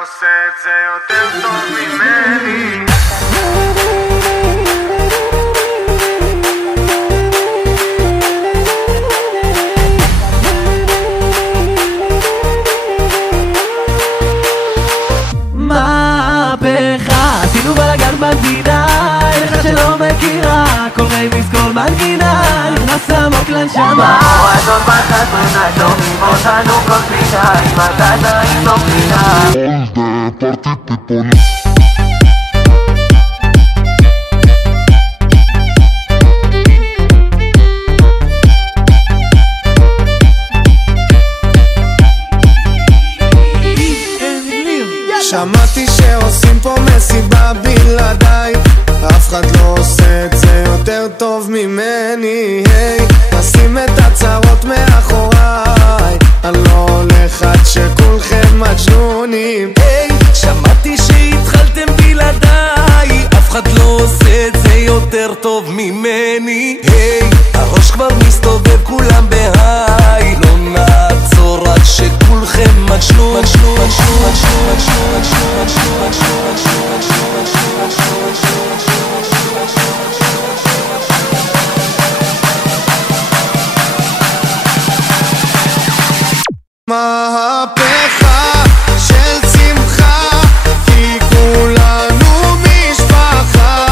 עושה את זה יותר טוב ממני. מהפכה, עשינו בלגן במדינה, אין אחד שלא מכירה, כל רייביס כל מנגינה, נכנס עמוק לנשמה. מועדון בחתונה, שומעים אותנו כל פינה, עם הקטעים לא פינה. All the party people. שמעתי שעושים פה מסיבה בלעדיי, אף אחד לא עושה את זה יותר טוב ממני. היי, נשים את הצרות מאחוריי, אני לא הולך עד שכולכם מג'נונים. היי, שמעתי שהתחלתם בלעדיי, אף אחד לא עושה את זה יותר טוב ממני. היי, הראש כבר מסתובב כולם בהיי, לא נעצור עד שכולכם מג'נון. מהפכה של שמחה, כי כולנו משפחה,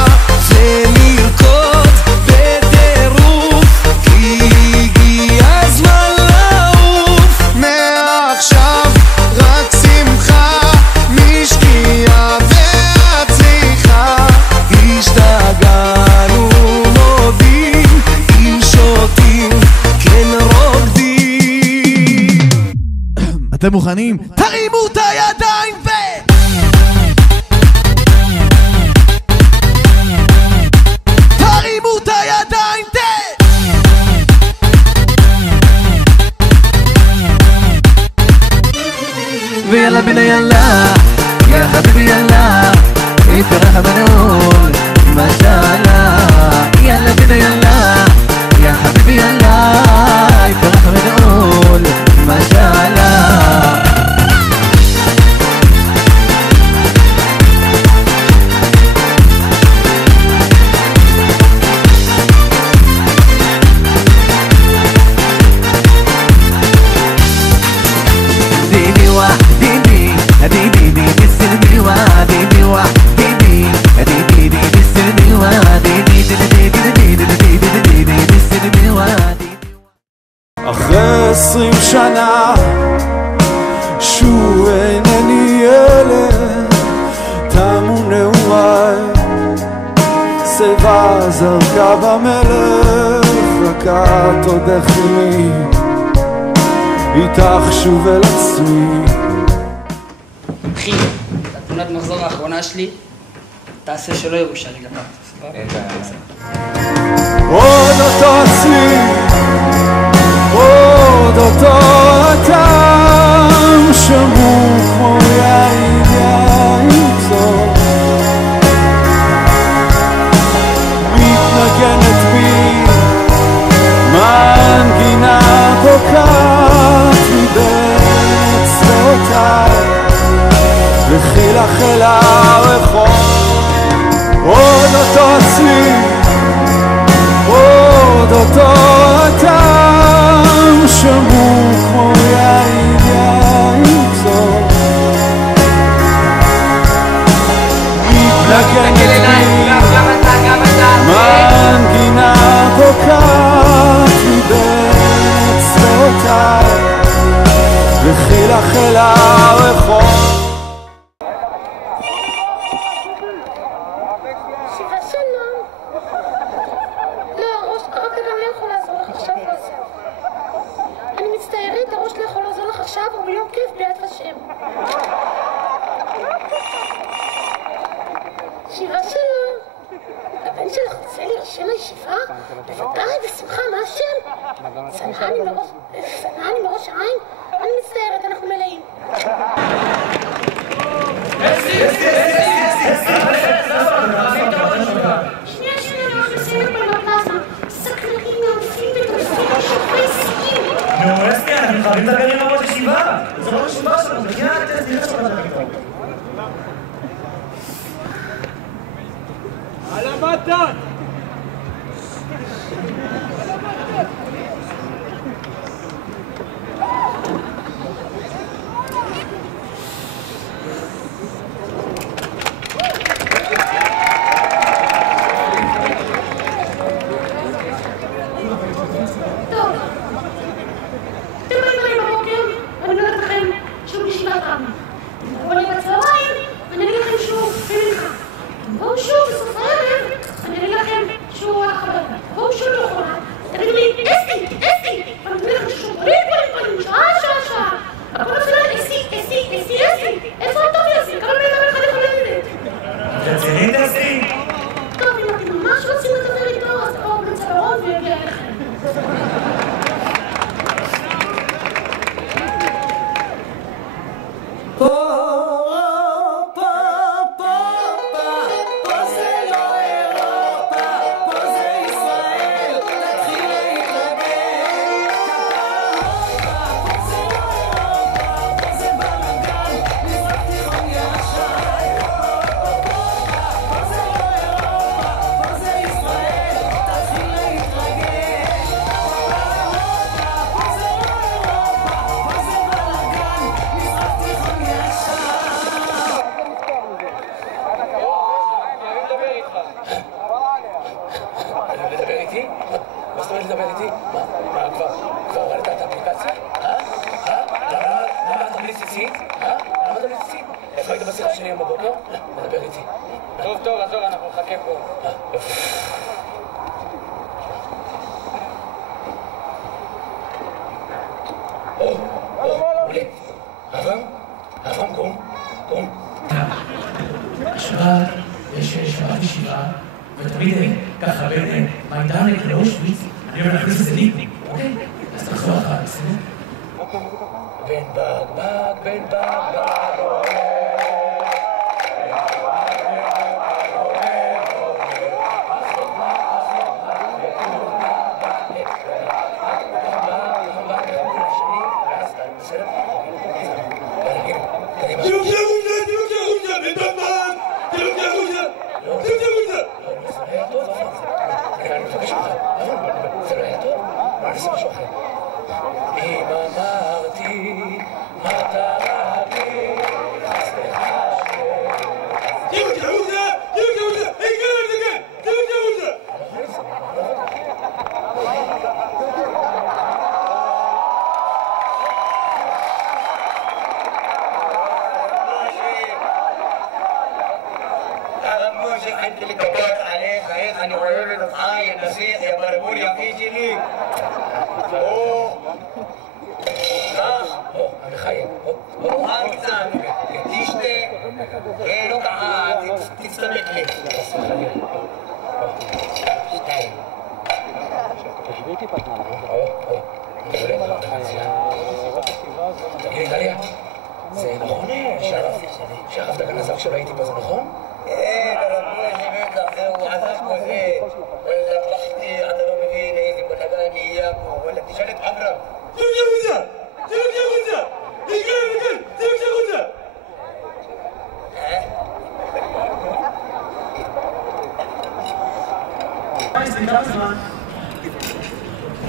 ונרקוד בטירוף, כי הגיע הזמן לעוף. מעכשיו רק שמחה, משקיעה והצליחה. השתגענו מודים, אם שותים כן רוקדים. אתם מוכנים? תרימו את הידיים ו... תרימו את הידיים ו... ויאללה בנה יאללה, יא חביבי יאללה, התפרח המנעול, משאלה. יאללה בנה יאללה, יא חביבי יאללה, התפרח המנעול, משאלה. אחרי 20 שנה שוב אינני ילד, תמו נעוריי, שיבה זרקה במלך, רק את עוד הכי איתך שוב אל עצמי. אחי, את התמונת מחזור האחרונה שלי תעשה שלא יראו שאני לקחת, עוד אותו עצמי, עוד אותו הטעם, שמור כמו יין יין טוב, מתנגנת בי מנגינה בוקעת מבית צלעותיי, וכי לך אל הרחוב. עוד אותו עצמי, עוד אותו הטעם, שמור כמו יין יין טוב, מתנגנת בי מנגינה בוקעת מבית צלעותיי, וכי לך אל הרחוב. מצטערת, הראש לא יכול לעזור לך עכשיו, הוא ביום כיף ביד ושם. שיבה שלום. הבן שלך רוצה להירשם לישיבה? בוודאי, בשמחה, מה השם? צנעני מראש העין? אני מצטערת, אנחנו מלאים. שנייה, לא מסיימת במפלסה. סקרנים מעודפים ודורסים, שפרי שיאים. נו, אסתי, אנחנו חייבים לדבר עם הראש ישיבה. זה לא ישיבה שלנו, זה נראה שלנו. דן!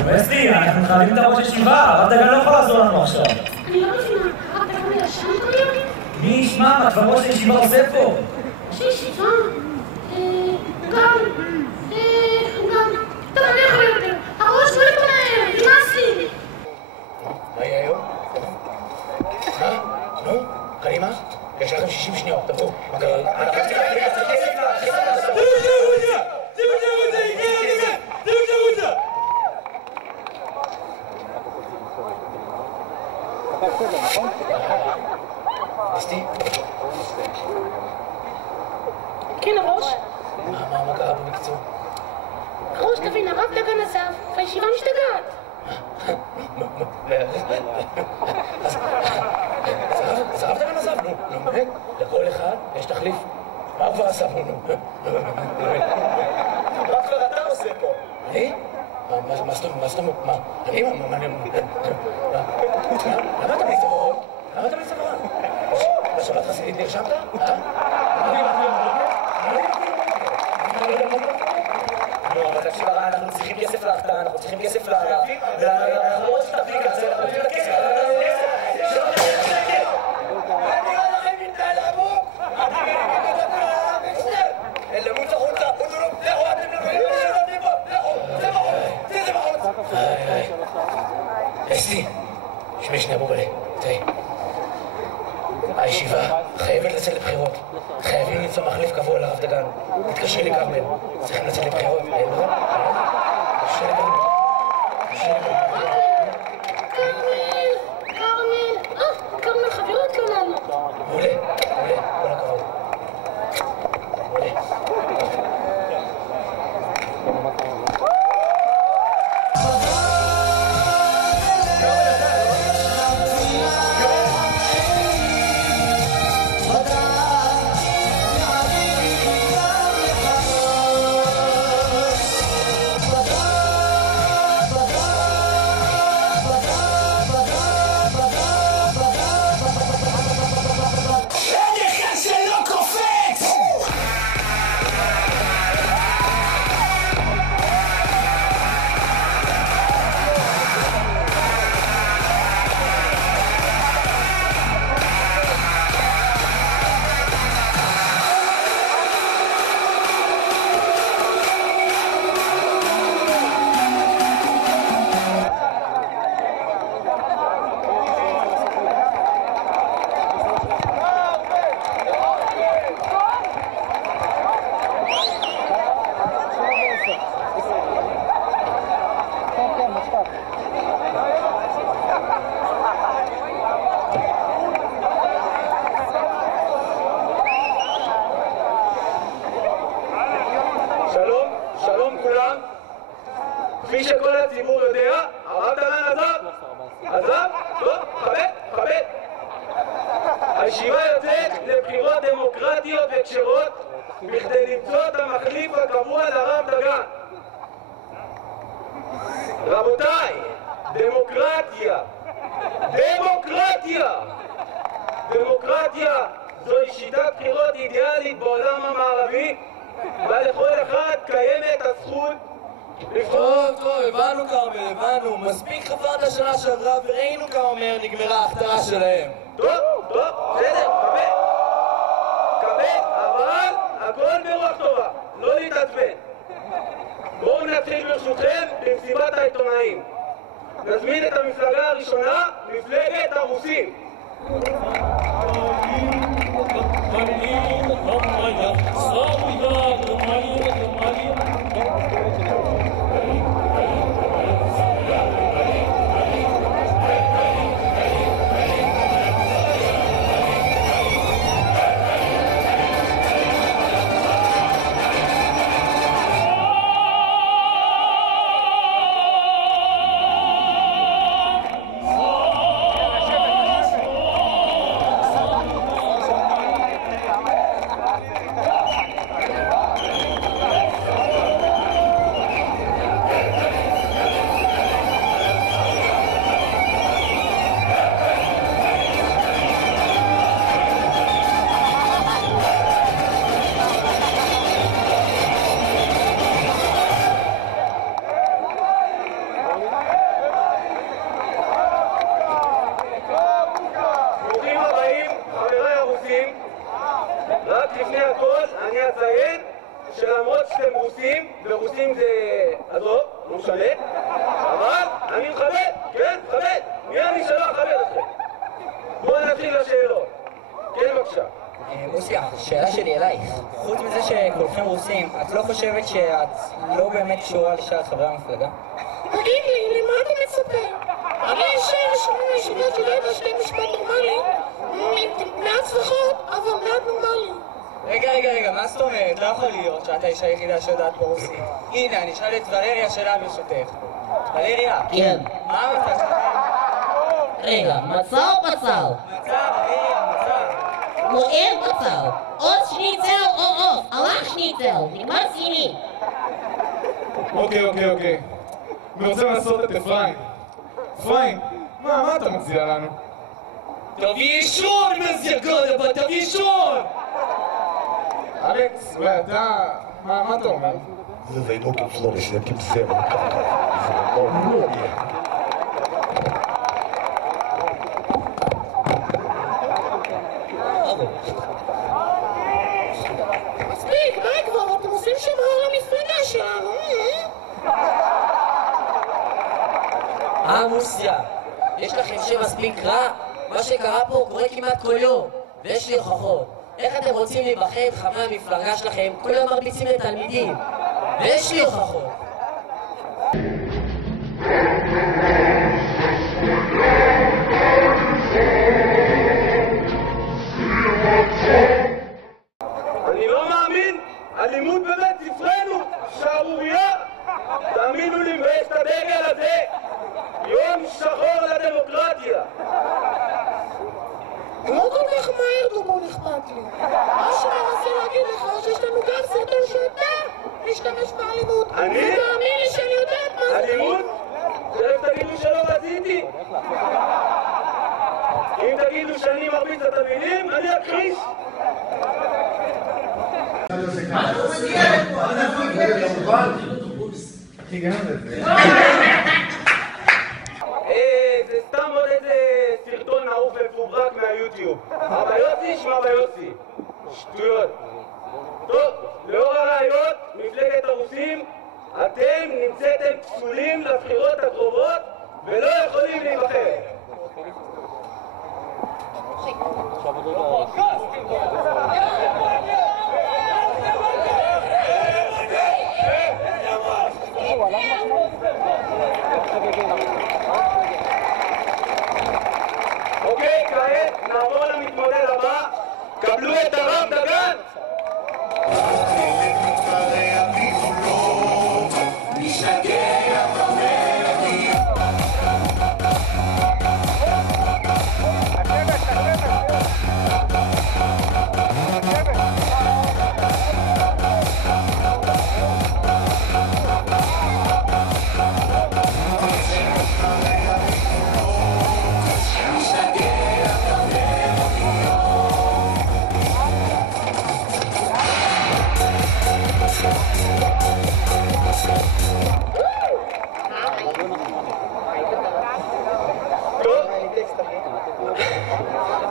וסי, אנחנו חייבים את הראש ישיבה, הרב דגן לא יכול לעזור לנו עכשיו. אני לא מבינה, הרב דגן ישן כל יום? מי ישמע מה כבר ראש הישיבה עושה פה? ראש הישיבה? גם... טוב, אני יכול יותר. הראש לא יפה מהר, נמאס לי. מה יהיה היום? מה? נו? קדימה? יש לכם 60 שניות, דברו. אסתי? כן, הראש? מה קרה פה בקיצור? הראש, תבין, הרב דגן עזב, והישיבה משתגעת. אז הרב דגן עזב, נו, באמת, לכל אחד יש תחליף. מה הוא כבר עשה פה, נו? מה כבר אתה עושה פה? אני? מה זאת אומרת? מה? אני? למה אתה בלי צווארון? למה אתה בלי צווארון? בשבת חסידית נרשמת? עבודה, אנחנו צריכים כסף אנחנו לא רוצים את האפליקציה, אנחנו רוצים את הכסף. אני נראה לכם מתנהל עבור? אלה מוצא חוצה, לכו אתם תצא בחוץ. אסתי, שמי שני אבובלה, תראי. הישיבה חייבת לצאת לבחירות. חייבים למצוא מחליף קבוע לרב דגן. תתקשרי לכרמל. צריכים לצאת לבחירות. כרמל, חברות לא לנו. מעולה, כל הכבוד. מעולה. שלום כולם, כפי שכל הציבור יודע, הרב דגן עזב? טוב, חבד. הישיבה יוצאת לבחירות דמוקרטיות וקשרות בכדי למצוא את המחליף הקבוע לרב דגן. רבותיי, דמוקרטיה זוהי שיטת בחירות אידיאלית בעולם המערבי, ולכל אחד קיימת הזכות לבחור. טוב, הבנו כרמל, הבנו. מספיק חפרת שנה שעברה וראינו כמה מהר נגמרה ההכתרה שלהם. טוב, בסדר, כבד, אבל הכל ברוח טובה, לא להתעצבן. בואו נתחיל ברשותכם במסיבת העיתונאים. נזמין את המפלגה הראשונה, מפלגת הרוסים. רק לפני הכל אני אציין שלמרות שאתם רוסים, ורוסים זה עזוב, לא משנה, אבל אני מכבד, כן, מכבד, מי אני שלא אכבד אתכם? בואו נתחיל לשאלות. כן, בבקשה. מוסיה, שאלה שלי אלייך. חוץ מזה שכולכם רוסים, את לא חושבת שאת לא באמת קשורה לשאר חברי המפלגה? תגיד לי, למה אתה מצפה? אני אישה ראשונה ישיבות שלא יש לי משפט נורמלי, מעט צלחות, אבל מעט נורמלי. רגע, מה זאת אומרת? לא יכול להיות שאת האישה היחידה שיודעת ברוסית. הנה, אני אשאל את ולריה שאלה ברשותך. ולריה. כן. מה המצב שלכם? רגע, מצה או בצל? מצב, מצב. לא, אין בצל. או שניצל או עוף. הלך שניצל. נגמר סיני. אוקיי. אני רוצה לעשות את אפרים. אפרים, מה אתה מציע לנו? תביא אישור, מזיה גולבה, תביא אישור! הרי אלכס, אולי אתה... מה אתה אומר? זה זיידוק עם פלורש, זה כבסר, זה מספיק, די כבר, אתם עושים שם רע למפלגה שלנו. מוסיה, יש לכם שם מספיק רע? מה שקרה פה קורה כמעט כל יום, ויש לי הוכחות. איך אתם רוצים להיבחר את חברי המפלגה שלכם? כל יום מרביצים לתלמידים, ויש לי הוכחות. אני לא מאמין, אלימות בבית ספרנו, שערורייה. תאמינו לי, ויש את הדגל הזה, יום שחור לדמוקרטיה. לא כל כך מהר דובון אכפת לי. מה שמנסה להגיד לך שיש לנו גם סרטון שאתה משתמש באלימות. אני? ותאמין לי שאני יודעת מה זה. אלימות? תכף תגידו שלא רציתי. אם תגידו שאני מרביץ את התלמידים, אני אכחיש. זה סתם עוד איזה סרטון נעוף ומפוברק מהיוטיוב. אבא יוסי, שמע אבא יוסי. שטויות. טוב, לאור הראיות, מפלגת הרוסים, אתם נמצאתם פסולים לבחירות הקרובות ולא יכולים להיבחר. אוקיי, כעת נעבור למתמודד הבא. קבלו את הרב דגן.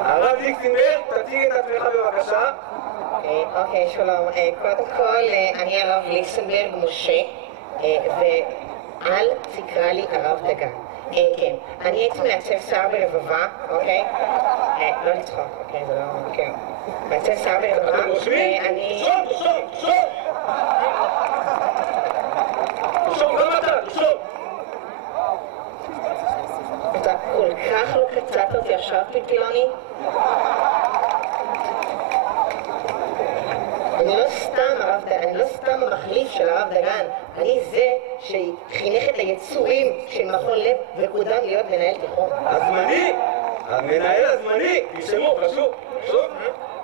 הרב ליקסנברג, תציג את עצמך בבקשה. אוקיי, שלום. קודם כל, אני הרב ליקסנברג משה, ואל תקרא לי הרב דגן. כן, אני הייתי מעצב שיער ברבבה, אוקיי? לא לצחוק, אוקיי, זה לא... כן. מעצב שיער ברבבה, ואני... תרשום, גם אתה, תרשום. אתה כל כך לא קצת אותי עכשיו, פיקילוני? אני לא סתם המחליף של הרב דגן, אני זה שחינך את היצורים של מכון לב וקודם להיות מנהל תיכון. הזמני? המנהל הזמני, תשמעו, חשוב, חשוב?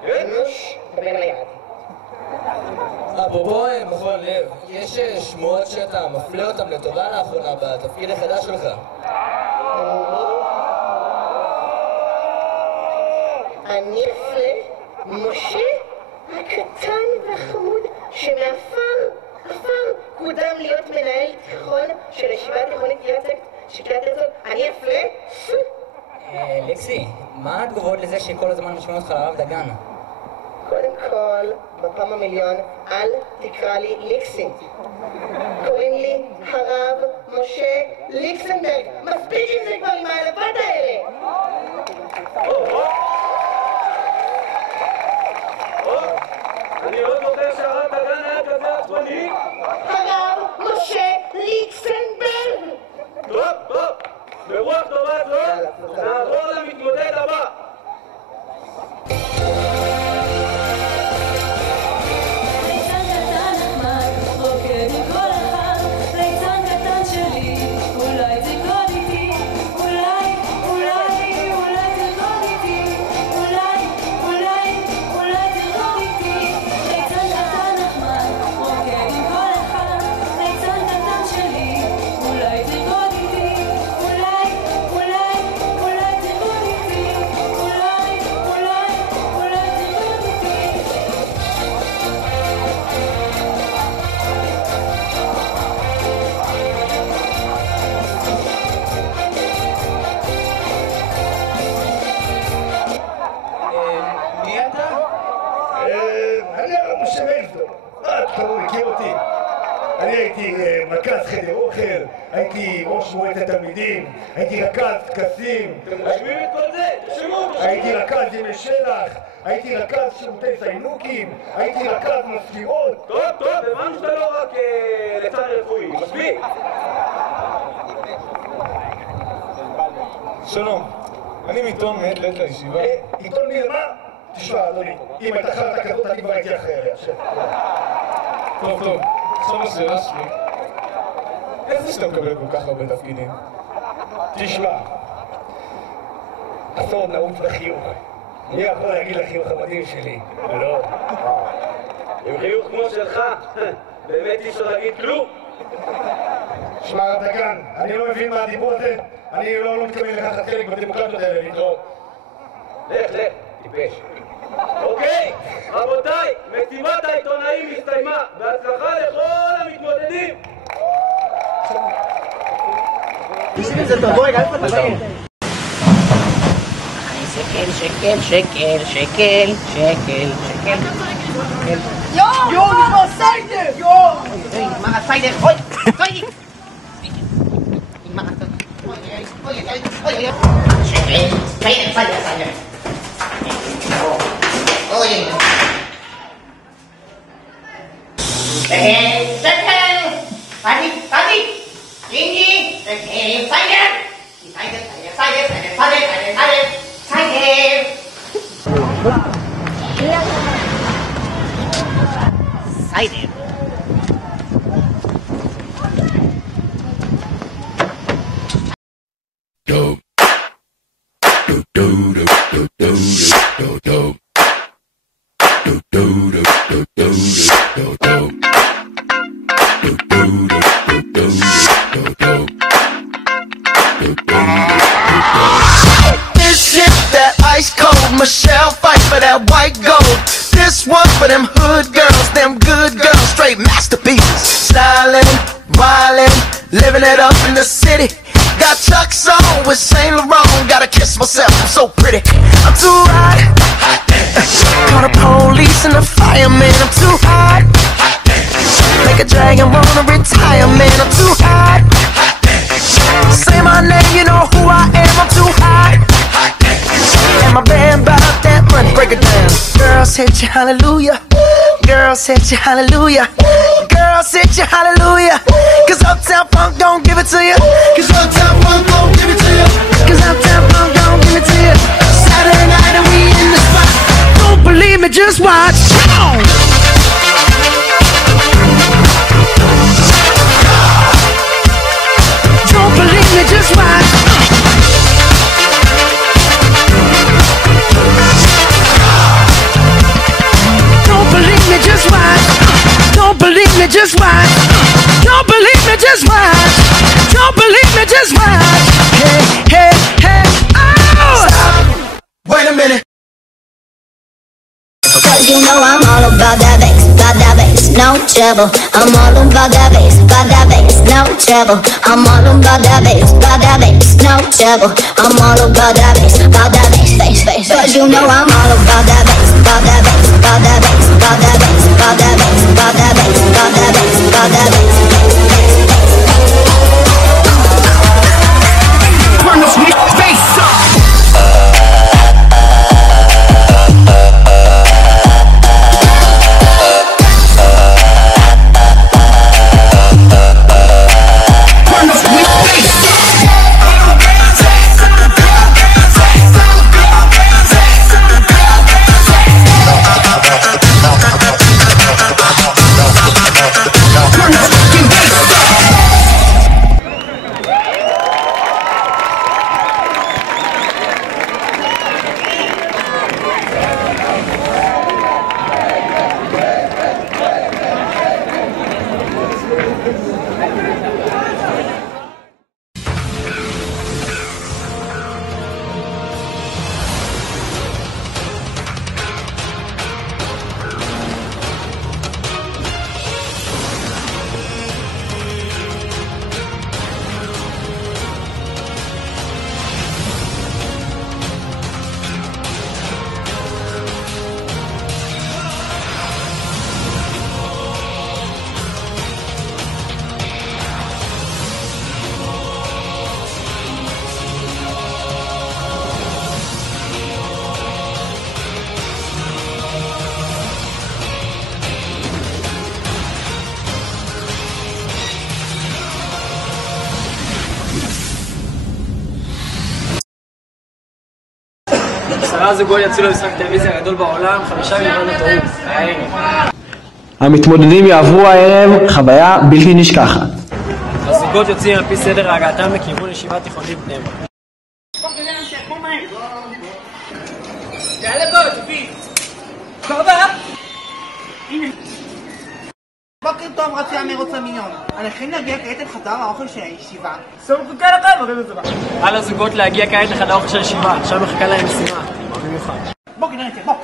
נוש, דבר ליד. אפרופו מכון לב, יש שמועות שאתה מפלה אותם לטובה לאחרונה בתפקיד החדש שלך. אני אפלה? משה? הקטן והחמוד שמעפר קודם להיות מנהל תיכון של ישיבה תיכונית שקריית הרצוג, אני אפלה? לקסי, מה התגובות לזה שכל הזמן משמעים אותך לרב דגן? קודם כל, בפעם המיליון, אל תקרא לי ליקסי. קוראים לי הרב משה ליקסנברג. מספיק עם זה כבר עם העלבות האלה. אני לא זוכר שהרב דגן היה כזה עצבני. הרב משה ליקסנברג. טוב, ברוח טובה זו, נעבור למתמודד הבא. ליצן קטן נחמד, רוקד עם כל אחד, ליצן קטן שלי משה מלזון. אתה לא מכיר אותי. אני הייתי מרכז חדר אוכל, הייתי ראש מועצת התלמידים, הייתי רכז טקסים. תשמיעו את כל זה, תשמעו. הייתי רכז ימי שלח, הייתי רכז שירותי סיינוקים, הייתי רכז מזכירות. טוב, הבנו שאתה לא רק ליצן רפואי, מספיק. שלום, אני מעיתון מעת לעת לישיבה. עיתון מי למה? תשמע, אדוני, אם הייתה חרטה כזאת, אני כבר הייתי אחרי עליה. טוב, עכשיו השאלה שלי. איך זה שאתה מקבל כל כך הרבה תפקידים? תשמע, הסוד נעוץ בחיוך. אני יכול להגיד לחיוך המדהים שלי, לא? עם חיוך כמו שלך, באמת אי אפשר להגיד כלום. שמע, דגן, אני לא מבין מה הדיבור הזה. אני לא מתכוון לקחת חלק בדמוקרטיות האלה, להתראות. לך, טיפש. אוקיי, רבותיי, מסיבת העיתונאים הסתיימה, בהצלחה לכל המתמודדים. שקל. יואו, נגמר סיידר! נגמר הסיידר, אוי! סיידר. Padi, tinggi, Saider. Michelle fight for that white gold. This one for them hood girls, them good girls, straight masterpieces. Stylin', wildin', living it up in the city. Got Chuck's on with Saint Laurent. Gotta kiss myself, I'm so pretty. I'm too hot. Call the police and the fireman. I'm too hot. Make a dragon wanna retire, man. I'm too hot. Say my name, you know who I am. I'm too hot. And my band bout that money, break it down. Girls hit you hallelujah. Girls hit you hallelujah. Girls hit you hallelujah. Cause Uptown Funk don't give it to you. Cause Uptown Funk don't give it to you. Cause Uptown Funk don't give it to you. Saturday night and we in the spot. Don't believe me, just watch. Don't believe me, just watch. Don't believe me, just watch. Don't believe me, just watch. Don't believe me, just watch. Don't believe me, just watch. Hey, oh! Stop. Wait a minute. Cause you know I'm all about that bass, no trouble. I'm all about that bass, no trouble. I'm all about that bass, no trouble. I'm all about that bass, bass. Cause you know I'm all about that bass, about that bass, about that bass, about that bass, about that bass, about that bass, about that bass, about that bass. Turn this bass up. 10 זוגות יצאו למשחק טלוויזיה הגדול בעולם, 5 מיליון נטורים. המתמודדים יעברו הערב חוויה בלתי נשכחת. הזוגות יוצאים על פי סדר הגעתם לכיוון ישיבה תיכונית בני ברק. יאללה בוא, תביא. קרבה! הנה. בוקר טוב רצי המרוץ המיליון. עליכם להגיע כעת אל חדר האוכל של הישיבה. סוף חכה לכם, הרי זה בא. על הזוגות להגיע כעת לחדר האוכל של הישיבה. עכשיו מחכה להם משימה. במיוחד. בוא כנראה, בוא.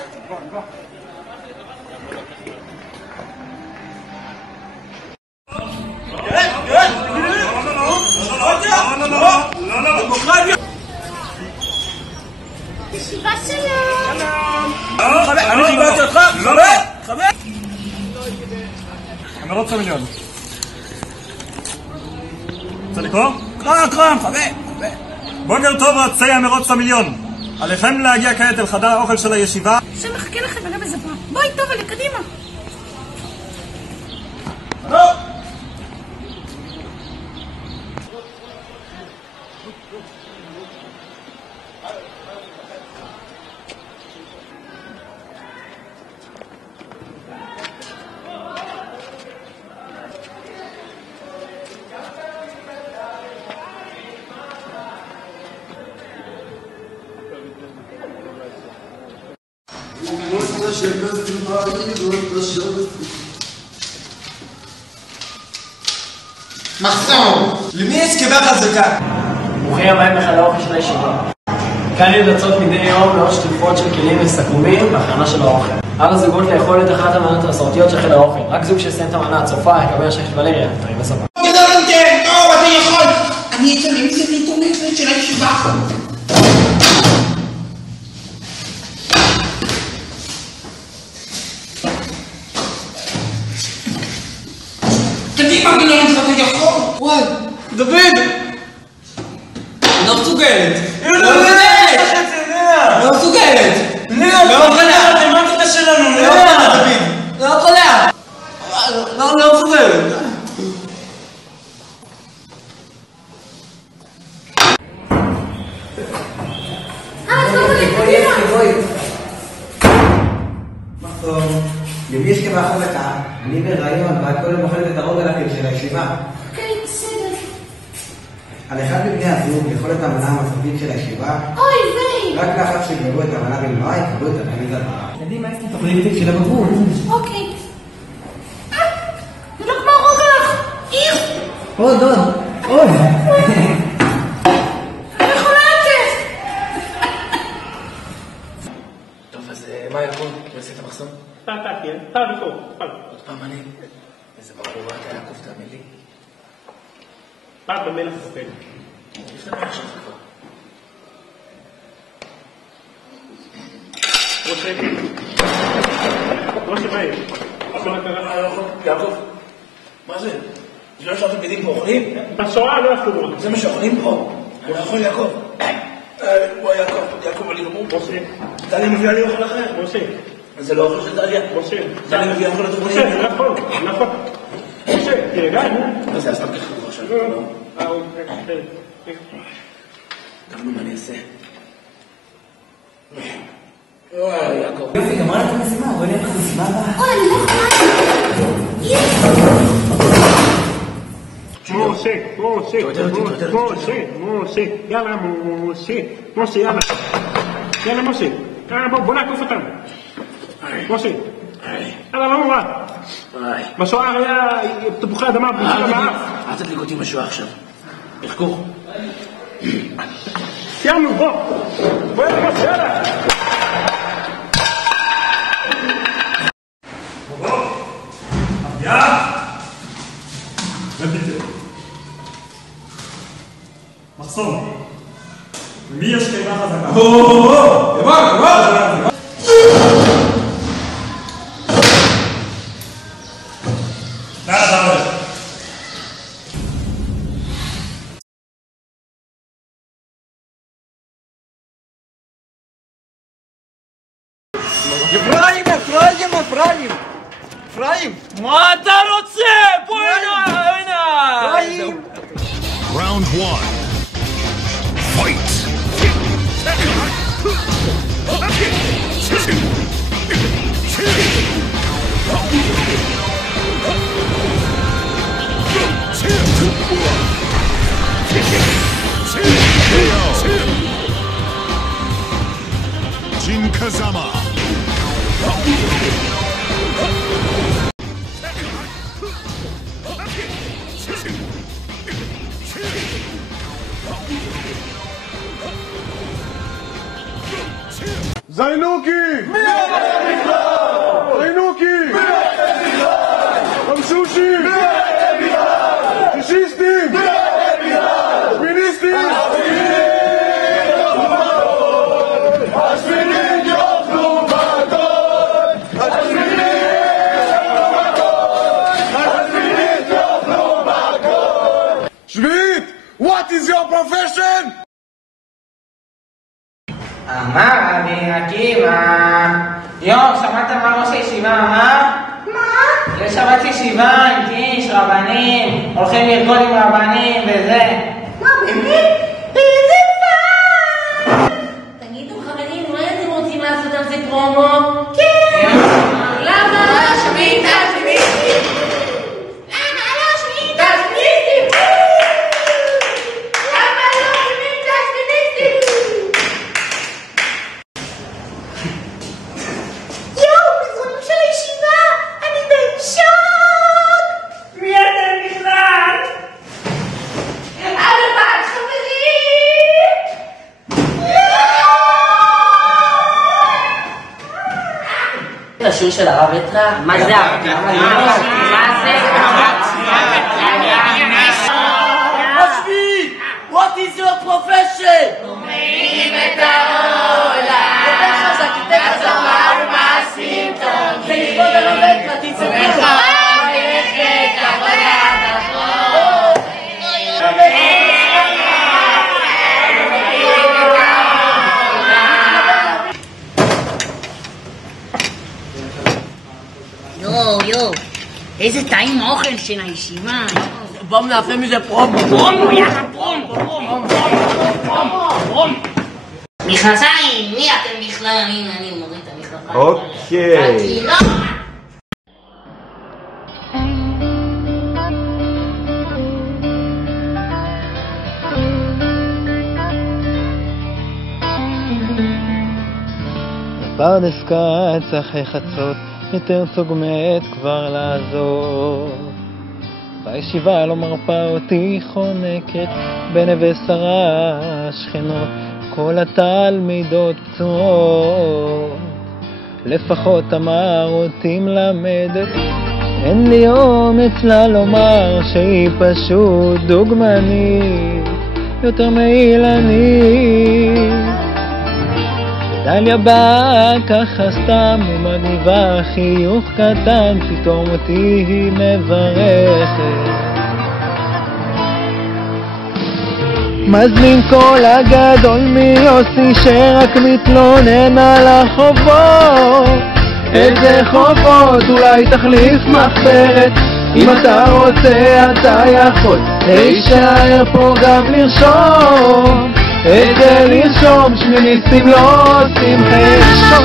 ישיבה שלום! אני חיברתי אותך! חבר! המרוץ המיליון. רוצה לקרוא? קרום, חבר! בוקר טוב רצי המרוץ המיליון. עליכם להגיע כעת אל חדר האוכל של הישיבה. שמחכה לכם וגם איזה פעם. בואי טוב, עלי, קדימה! מחסום! למי יש קיבה חזקה? ברוכים הבאים לחדר האוכל של הישיבה. כאן יוצאות מדי יום מאות שטיפות של כלים וסכומים בהכנה של האוכל. על הזוגות לאכול את אחת המנות המסורתיות של חדר האוכל. רק זוג שיסיים את המנה הצופה יקבל שייכת ולריה. תראי בסוף. אתה יכול! אני אצלם את זה באינטרנט של הישיבה. קדימה, גנון, אתה יכול! וואי, דוד! לא מסוגלת! לא מסוגלת! לא יכולה! המנטיקה שלנו! לא יכולה, דוד! לא יכולה! לא מסוגלת! למי יש קיבה חזקה? אני ברעיון, רק קודם אוכלת את הרוב הלכת של הישיבה. אוקיי, בסדר. על אחד מבני הזוג לאכול את המנה המסורתית של הישיבה. אוי ויי! רק לאחר שיגמרו את המנה במלואה יקבלו את התלמיד הבא. יודעים מה יש לי תוכנית של הבגרות? אוקיי. זה לא כמו רוגח! איך! עוד! אוי! אני יכולה לתת! טוב, אז מה יעקב? יעשה את המחסום? כן. פה. עוד פעם אני. איזה בחור אתה יעקב, תאמין לי. במלח סופל. יש לנו עכשיו כבר. ראש מאיר. יעקב, מה זה? זה לא שאתם תלמידים פה אוכלים? בשואה לא אסור. זה מה שאוכלים פה? אני לא יכול יעקב. וואי יעקב, אני גמור. משה. דליה מביאה לי אוכל אחר. משה. זה לא אוכל של דליה. משה. דליה מביאה אוכל לתוכנית. משה, נכון. משה, תרגע, מה זה, אז פעם ככה עכשיו? דמנו מה אני אעשה? וואי יעקב. יופי, גמרה את המשימה, בואי נהיה לך משימה הבאה. אוי, אני לא משה, יאללה משה, יאללה משה, בוא נעקוף אותם. משה, יאללה, לא נורא. בשואה היה תפוחי אדמה בשביל המעף. אל תדליק אותי משהו עכשיו. יחקור. סיימנו, בוא יאללה. מחסום. מי יש קיבה חזקה? יבוא! אפרים! מה אתה רוצה? בוא הנה! אפרים! Round 1. Fight! Jinkazama. זיינוקי! זיינוקי! חמשושים! שישיסטים! שמיניסטים! השמינית יאכלו מכות! השמינית יאכלו מכות! שביעית! What is your profession? אמר רבי עקיבא, שמעת מה ראש הישיבה אמר? מה? יש שבת ישיבה עם קיש, רבנים, הולכים לרקוד עם רבנים וזה. מה, באמת? איזה פעם! תגידו חברים, אולי אתם רוצים לעשות על זה פרומו? כן! למה? שמיטה, שמיטה! למה לא שמיטה, שמיטה? למה לא שמיטה, שמיטה? של הישיבה, אני בשוק! מי אתם בכלל? ארבעת חברים! את השיר של הרב אתרא? מה זה? What is your profession? אומרים את העולם יותר חזק, יותר חזק מעשים טובים זה לכבוד הרב אתרא, תצטרכו מחייכת עבודת החול יו, איזה טעים האוכל של הישיבה. בואו נעשה מזה פרומו. פרומו, יחד פרומו. מכנסיים, מי אתם בכלל? אני מוריד את המכנסיים. אוקיי. פרדס קץ אחרי חצות, יותר צוגמת כבר לעזוב. בישיבה לא מרפה אותי חונקת, בנווה שרה שכנות, כל התלמידות פצועות. לפחות אמר אותי מלמדת, אין לי אומץ לה לומר שהיא פשוט דוגמנית, יותר מאילנית. דליה באה ככה סתם ומגניבה חיוך קטן, פתאום אותי היא מברכת. מזמין כל הגדול מיוסי שרק מתלונן על החובות. איזה חובות? אולי תחליף מחברת, אם אתה רוצה אתה יכול להישאר פה גם לרשום. את זה לרשום, שמיניסטים לא עושים חשוב.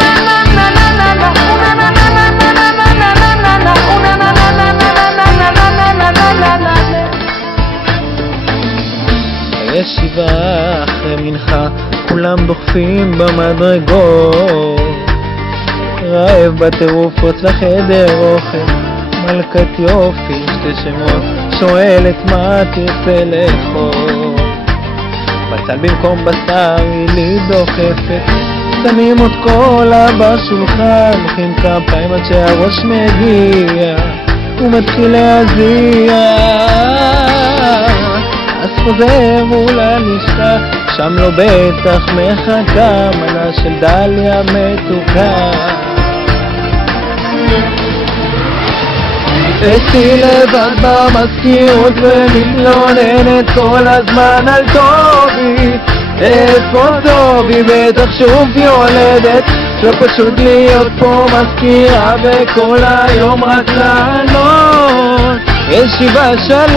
הישיבה אחרי מנחה, כולם דוחפים במדרגות. רעב בטירוף רוץ לחדר אוכל, מלכת יופי שתי שמות, שואלת מה תרצה לאכול. בצל במקום בשר היא לי דוחפת, שמים עוד קולה בשולחן, מוחאים כפיים עד שהראש מגיע ומתחיל להזיע. אז חוזר מול הלשכה, שם לו בטח מחכה מנה של דליה מתוקה. אסתי לבד במזכירות ומתלוננת כל הזמן על טובי. איפה טובי? בטח שוב יולדת, לא פשוט להיות פה מזכירה וכל היום רק לענות. ישיבה שלום.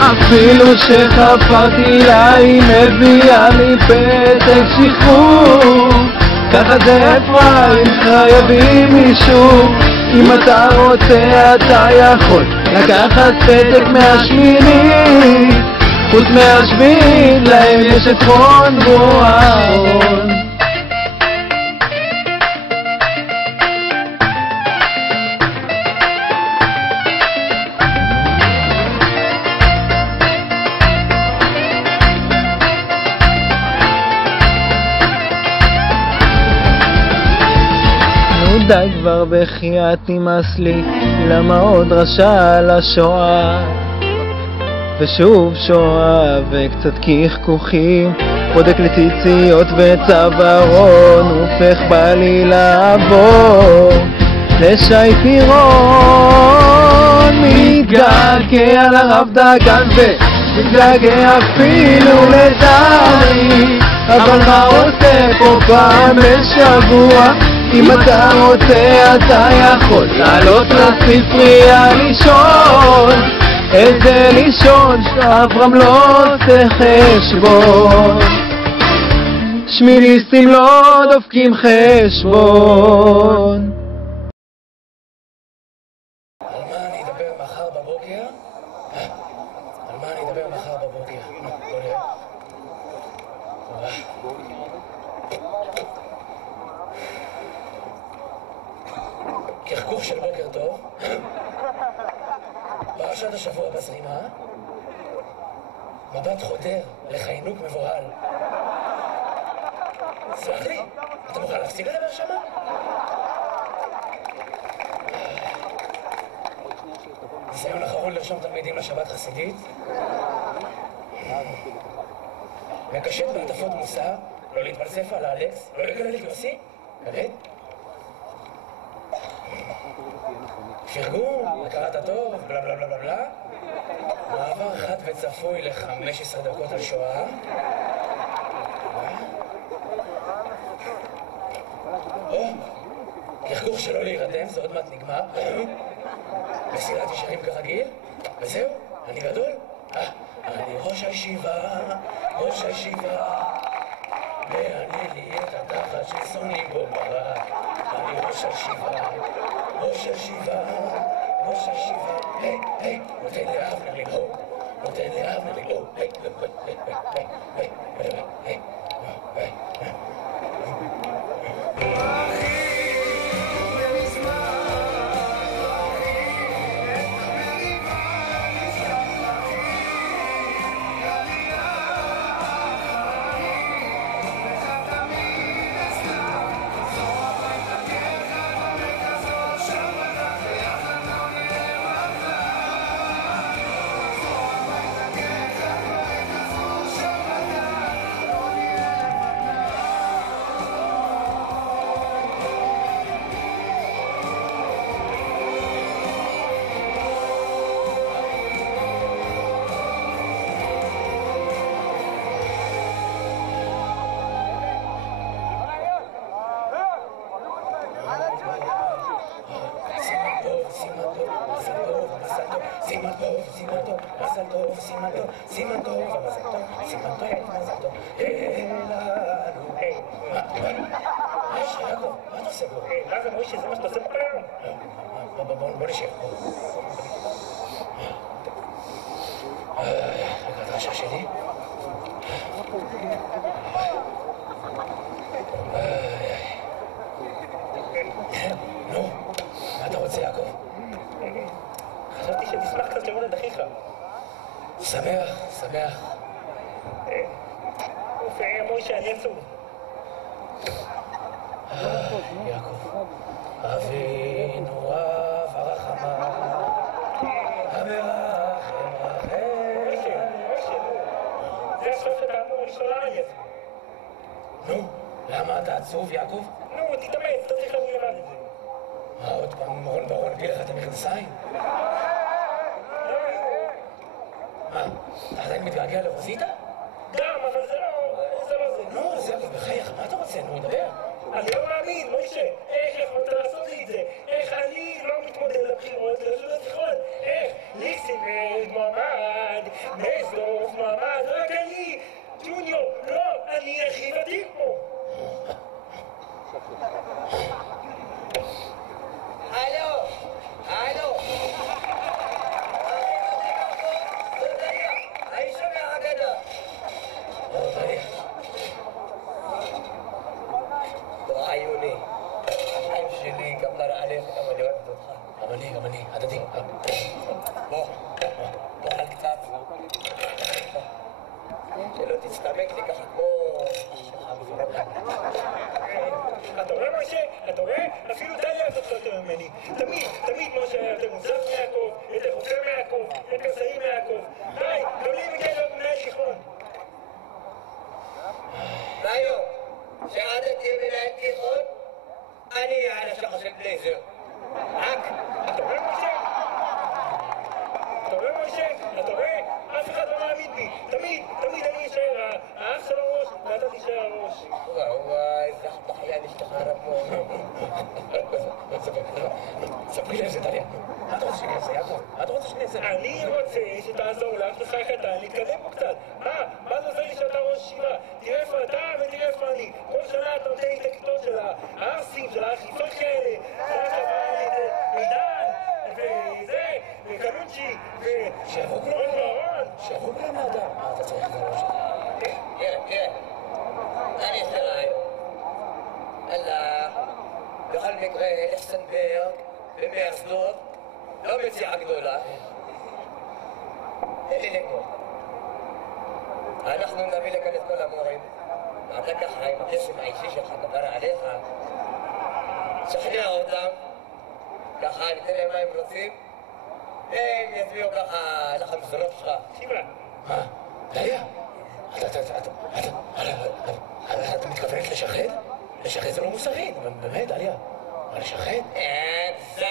אפילו שחפרתי לה היא מביאה לי פתק שחרור. ככה זה אפרים, חייבים אישור. אם אתה רוצה אתה יכול לקחת פתק מהשמינית, חוץ מהשביעית להם יש את רון בוערון. די כבר בחייאת נמאס לי, למה עוד רשע על השואה? ושוב שואה וקצת כחכוכים, בודק לציציות וצווארון, הופך בא לי לעבור לשי פירון. מתגעגע לרב דגן ומתגעגע אפילו לדני, אבל מה עושה פה פעם בשבוע? אם אתה רוצה אתה יכול לעלות לספרייה לישון. איזה לישון שאברהם לא עושה חשבון, שמיניסטים לא דופקים חשבון. על מה אני אדבר מחר בבוקר? על מה אני אדבר מחר בבוקר? בוא נראה. קרקוף של בוקר טוב, פרשת השבוע בזרימה, מבט חודר לחינוק מבורל. סלח לי, אתה מוכן להפסיק לדבר שמה? ניסיון אחרון לרשום תלמידים לשבת חסידית, מקשט בעטפות מוסר, לא להתפלסף על האלכס, לא לקלל את יוסי, כבד. פרגון, הכרת הטוב, בלה בלה בלה בלה בלה. מעבר חד וצפוי ל-15 דקות על שואה. או, קרקוך שלא להירדם, זה עוד מעט נגמר. מסילת ישרים כרגיל, וזהו, אני גדול. אני ראש הישיבה, ראש הישיבה. ואני לי את התחת ששונאים בו ברק. אני ראש הישיבה, ראש הישיבה, ראש הישיבה. היי, היי, נותן לאבנר לנהוג, נותן לאבנר לנהוג. היי, היי, היי, היי, היי, היי, היי, היי. עצוב, יעקב? נו, תתאמץ, אתה צריך להביא לבד את זה. עוד פעם מורון ברון הביא לך את המכנסיים? מה, אתה עדיין מתגעגע לרוזיטה? גם, אבל זה לא זה. נו, זה בחייך, מה אתה רוצה? נו, נדבר. אני לא מאמין, מוישה, איך יכולת לעשות לי את זה? איך אני לא מתמודד לבחירות, איך? ליכטנברג מועמד אני הכי ותיק פה. הלו, הלו. האיש מהאגדה. וואי יוני, החיים שלי גם נראה עליך, גם אני אוהבת אותך. גם אני, הדדי. בוא, תאכל קצת. שלא תסתמק לי ככה כמו... אתה רואה משה? אתה רואה? אפילו דליה הזאת יותר ממני. תמיד משה היה יותר מוזף מיעקב, יותר חוקר מיעקב, יותר שעיר מיעקב. די, גם לי מגיע להיות מנהל תיכון. ביום, שעדתי מנהל תיכון, אני אהיה על השחר של בלייזר. אתה רואה משה? אתה רואה משה? אתה רואה? אף אחד לא מאמין בי. תמיד אני אשאר האח של הראש, ואתה תישאר הראש. וואי, זה בחייל יש לך רמון. ספרי לי על זה, דליה. מה אתה רוצה שאני אעשה, יעקב? מה אתה רוצה שאני אעשה? אני רוצה שתעזור לאח הקטן להתקדם פה קצת. מה זה עושה לי שאתה ראש ישיבה? תראה איפה אתה ותראה איפה אני. כל שנה אתה נותן לי את הכיתות של הערסים, של האכיפות כאלה. מידן, וזה, וקלוצ'י, שיבוא כולם לאדם. מה אתה צריך לראש? תראה, אני יש לי רעיון. אללה, בכל מקרה, אלכסנברג ומאסדוד לא מציעה גדולה. תן לי לגמור. אנחנו נביא לכאן את כל המורים. אתה ככה עם הכסף האישי שלך דבר עליך, שכנע אותם, ככה ניתן להם מה הם רוצים, והם יצביעו ככה לחמסונות שלך. שיבה. מה? דליה? אתה מתכוונת לשחד? לשחד זה לא מוסרי, באמת, דליה. מה, לשחד? זק.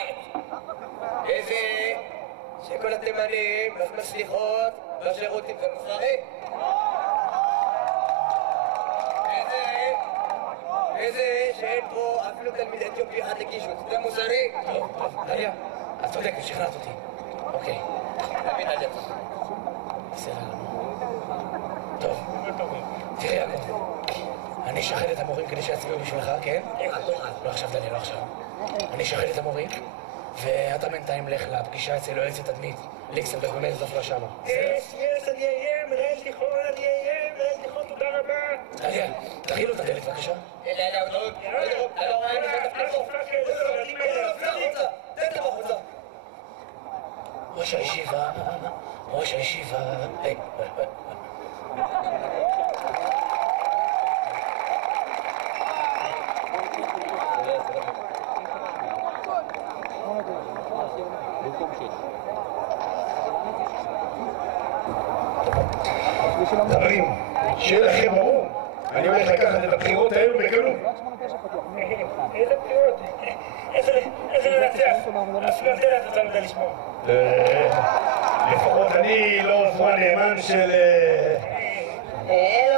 איזה שכל התימנים, מצליחות, בשירותים זה מוסרי. איזה שאין פה אפילו תלמיד אתיופי אחד לגישות, זה מוסרי. דליה, את צודקת, שכנעת אותי. אוקיי. תבין על זה. בסדר. טוב. תראה, יעקב. אני אשחד את המורים כדי שיצביעו בשבילך, כן? לא עכשיו, דליה, לא עכשיו. אני אשחד את המורים, ואתה בינתיים לך לפגישה אצל יועצת תדמית. ליקסנברג ומאיר זופרה שמה. יש, אני אהיה מנהל תיכון, תודה רבה. דליה, תכילו את הדלת בבקשה. ראש הישיבה. היי. חברים, שיהיה לכם ברור, אני הולך לקחת את הבחירות האלו בקלות. איזה בחירות? איזה לנצח? אפילו אתה רוצה לדע לשמור. לפחות אני לא זמן נאמן של... אלו.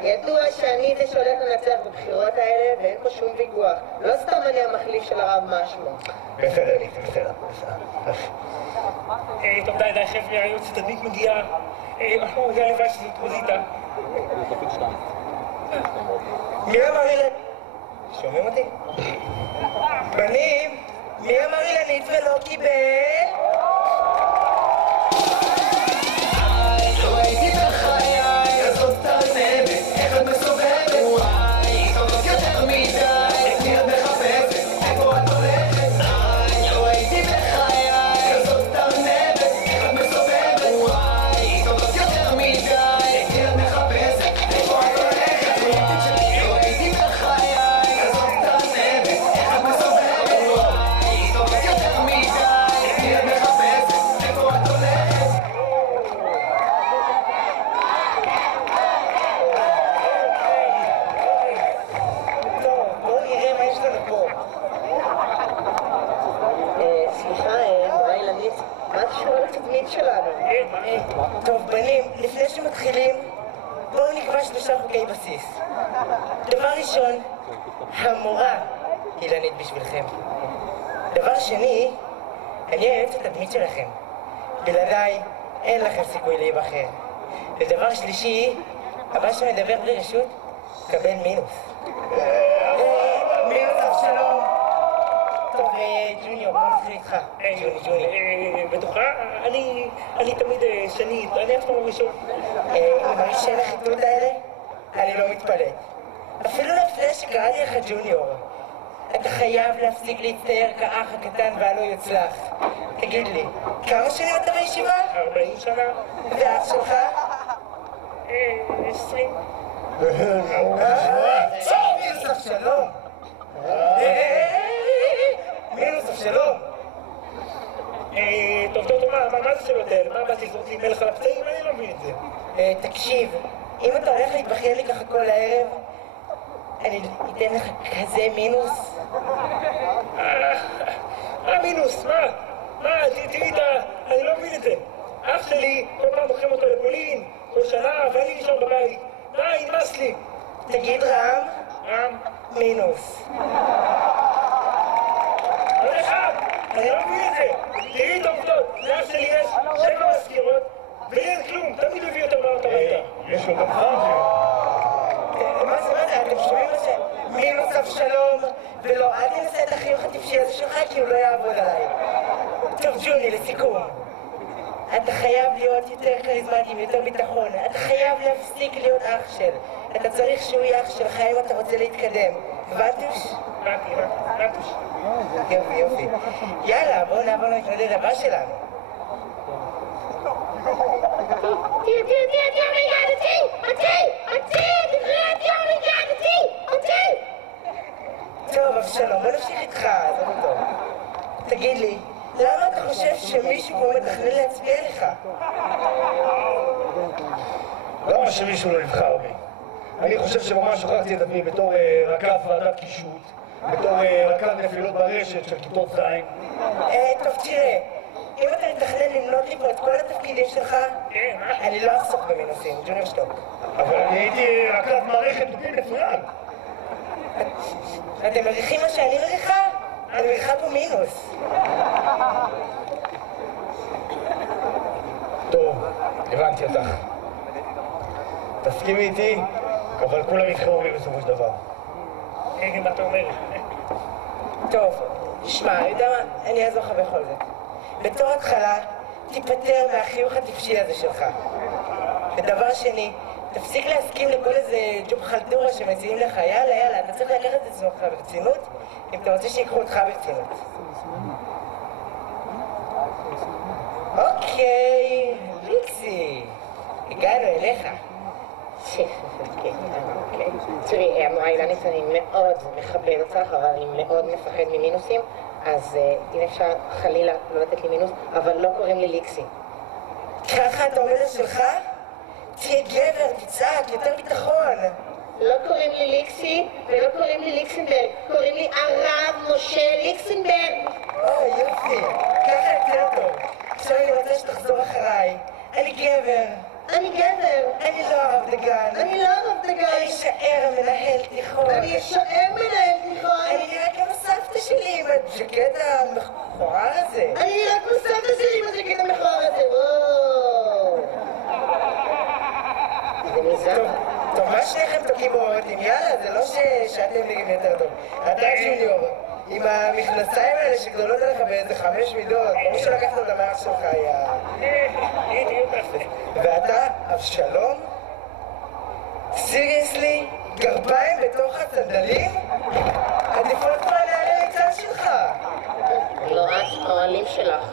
ידוע שאני זה שהולך לנצח בבחירות האלה ואין פה שום ויכוח. לא סתם אני המחליף של הרב משמו. בסדר. טוב, די, חבר'ה, היועצת תדמית מגיעה. אנחנו מגיעה לבד שזאת פוזיטה. מי אמר לי? שומעים אותי? בנים, מי אמר אילנית ולא קיבל? לא הייתי בחיי, כזאת תרנבת, איך את מסובבת? וואי, טובות יותר מדי, את מי את מחפשת? איפה את הולכת? לא הייתי בחיי, כזאת תרנבת, איך את מסובבת? וואי, טובות יותר מדי, את מי את מחפשת? איפה את הולכת? לא הייתי בחיי, כזאת תרנבת, איך את מסובבת? וואי, טובות יותר מדי, את מי את מחפשת? איפה את הולכת? טוב, בנים, לפני שמתחילים, בואו נקבע 3 חוקי בסיס. דבר ראשון, המורה אילנית בשבילכם. דבר שני, אני היועצת התדמית שלכם. בלעדיי, אין לכם סיכוי להיבחר. ודבר שלישי, הבא שמדבר בלי רשות, קבל מינוס. מינוס אבשלום. טוב, ג'וניור, בוא נתחיל איתך. ג'וניור. בטוחה? אני תמיד שנית, אני אף פעם ראשון. עם הראשי החיתות האלה, אני לא מתפלט. אפילו לפני שקראתי לך ג'וניור. אתה חייב להפסיק להצטייר כאח הקטן והלא יוצלח. תגיד לי, כמה שנים אתה בישיבה? 40 שנה. ואח שלך? 20. מינוס אבשלום. מינוס אבשלום. טוב, מה זה שלא תל? מה הבאתי לזרוק לי מלך על הפצעים? אני לא מבין את זה. תקשיב, אם אתה הולך להתבכיין לי ככה כל הערב, אני אתן לך כזה מינוס. מינוס, מה? תראי אני לא מבין את זה. אח שלי, כל פעם לוקחים אותו לפולין, כל שנה, ואני נשאר בבית. די, נמאס לי. תגיד רם. רם. מינוס. לא אחד, אני לא מבין את זה. תראי את העובדות, לאח שלי יש 7 מזכירות, ולי אין כלום, תמיד מביא יותר מהות הביתה. יש לו גם פאנג'ר. מה זה, אתם שומעים את זה? מינוס אבשלום, ולא, אל תנסה את החיוך הטיפשי הזה שלך כי הוא לא יעבוד עליי. טוב, ג'וני, לסיכום. אתה חייב להיות יותר כריזמטי ויותר ביטחון. אתה חייב להפסיק להיות אח של. אתה צריך שהוא יהיה אח שלך אם אתה רוצה להתקדם. הבנתוש? הבנתוש. יופי. יאללה, בואו נעבור להתמודד הבא שלנו. טוב, אבשלום, בוא נמשיך איתך, זה לא טוב. תגיד לי, למה אתה חושב שמישהו פה מתכנן להצביע לך? למה שמישהו לא יבחר בי? אני חושב שממש שוכחתי את עצמי בתור רכז ועדת קישוט, בתור רכז נפילות ברשת של כיתות ז'. טוב, תראה, אם אתה מתכנן למנות לי פה את כל התפקידים שלך, אני לא אחסוך במינוסים, ג'וניור שטוק. אבל אני הייתי רכז מערכת דובים מצוין. אתם מריחים מה שאני מריחה? אני מריחה פה מינוס. טוב, הבנתי אותך. תסכימי איתי, אבל כולם יבחרו בי בסופו של דבר. מה אתה אומר? טוב, שמע, אני יודע מה? אני אעזור לך בכל זאת. בתור התחלה, תיפטר מהחיוך הטיפשי הזה שלך. ודבר שני, תפסיק להסכים לכל איזה ג'וב חלטורה שמציעים לך. יאללה, אתה צריך לקחת את עצמך ברצינות, אם אתה רוצה שיקחו אותך ברצינות. אוקיי, ליקסי, הגענו אליך. תראי, המורה אילנית, אני מאוד מכבד אותך, אבל אני מאוד מפחד ממינוסים, אז אם אפשר חלילה לא לתת לי מינוס, אבל לא קוראים לי ליקסי. ככה אתה עומד שלך? תהיה גבר, תצעק, יותר ביטחון. לא קוראים לי ליקסי ולא קוראים לי ליקסנברג, קוראים לי הרב משה ליקסנברג. אוי, יופי, ככה יותר טוב. עכשיו אני רוצה שתחזור אחריי. אני גבר. אני גבר. אני לא הרב דגן. אני לא הרב דגן. אני אשאר מנהל תיכון. אני אשאר מנהל תיכון. אני נראה כמו סבתא שלי עם הג'קט המכוער הזה. אני נראה כמו סבתא שלי עם הג'קט המכוער הזה. טוב, מה שניכם תוקים במורטים? יאללה, זה לא שאתם נגד יותר טוב. אתה ג'וניור, עם המכנסיים האלה שגדולות עליך באיזה 5 מידות, מי שלקחת את המערך שלך היה... ואתה, אבשלום? סיריוסלי? גרביים בתוך הצנדלים? עדיפות כבר נעלה ליצן שלך. לא, את האוהלים שלך.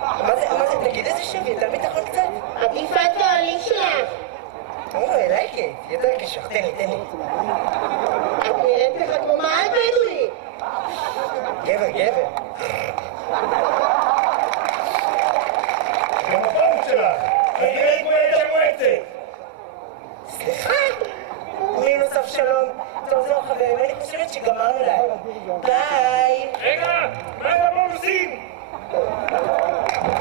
מה זה, תגיד איזה שוב, יותר ביטחון קצת? עדיפת האוהלים שלך. אוי, לייקט, יותר קשוח, תן לי. את נראית לך כמו מה אל תגידו לי? גבר. גם הפאנק שלך, את נראית כמו ילדה מועצת. סליחה? מינוס אבשלום. טוב, זהו חברים, אני חושבת שגמרנו להם. ביי. רגע, מה עם הבונוסים? Bye.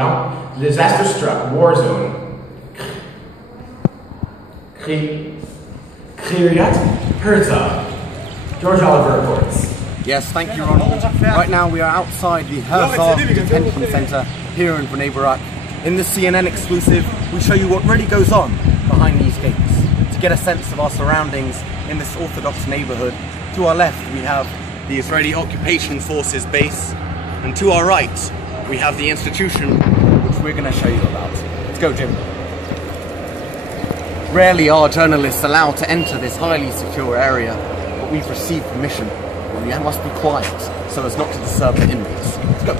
Now, the disaster-struck war zone, Kiryat Herzog. George Oliver reports. Yes, thank you, Ronald. Right now we are outside the Herzog Detention Centre here in Bnei Brak. In this CNN exclusive, we show you what really goes on behind these gates. To get a sense of our surroundings in this Orthodox neighbourhood, to our left we have the Israeli Occupation Forces base, and to our right we have the institution which we're going to show you about. Let's go, Jim. Rarely are journalists allowed to enter this highly secure area, but we've received permission, and we must be quiet so as not to disturb the inmates. Let's go.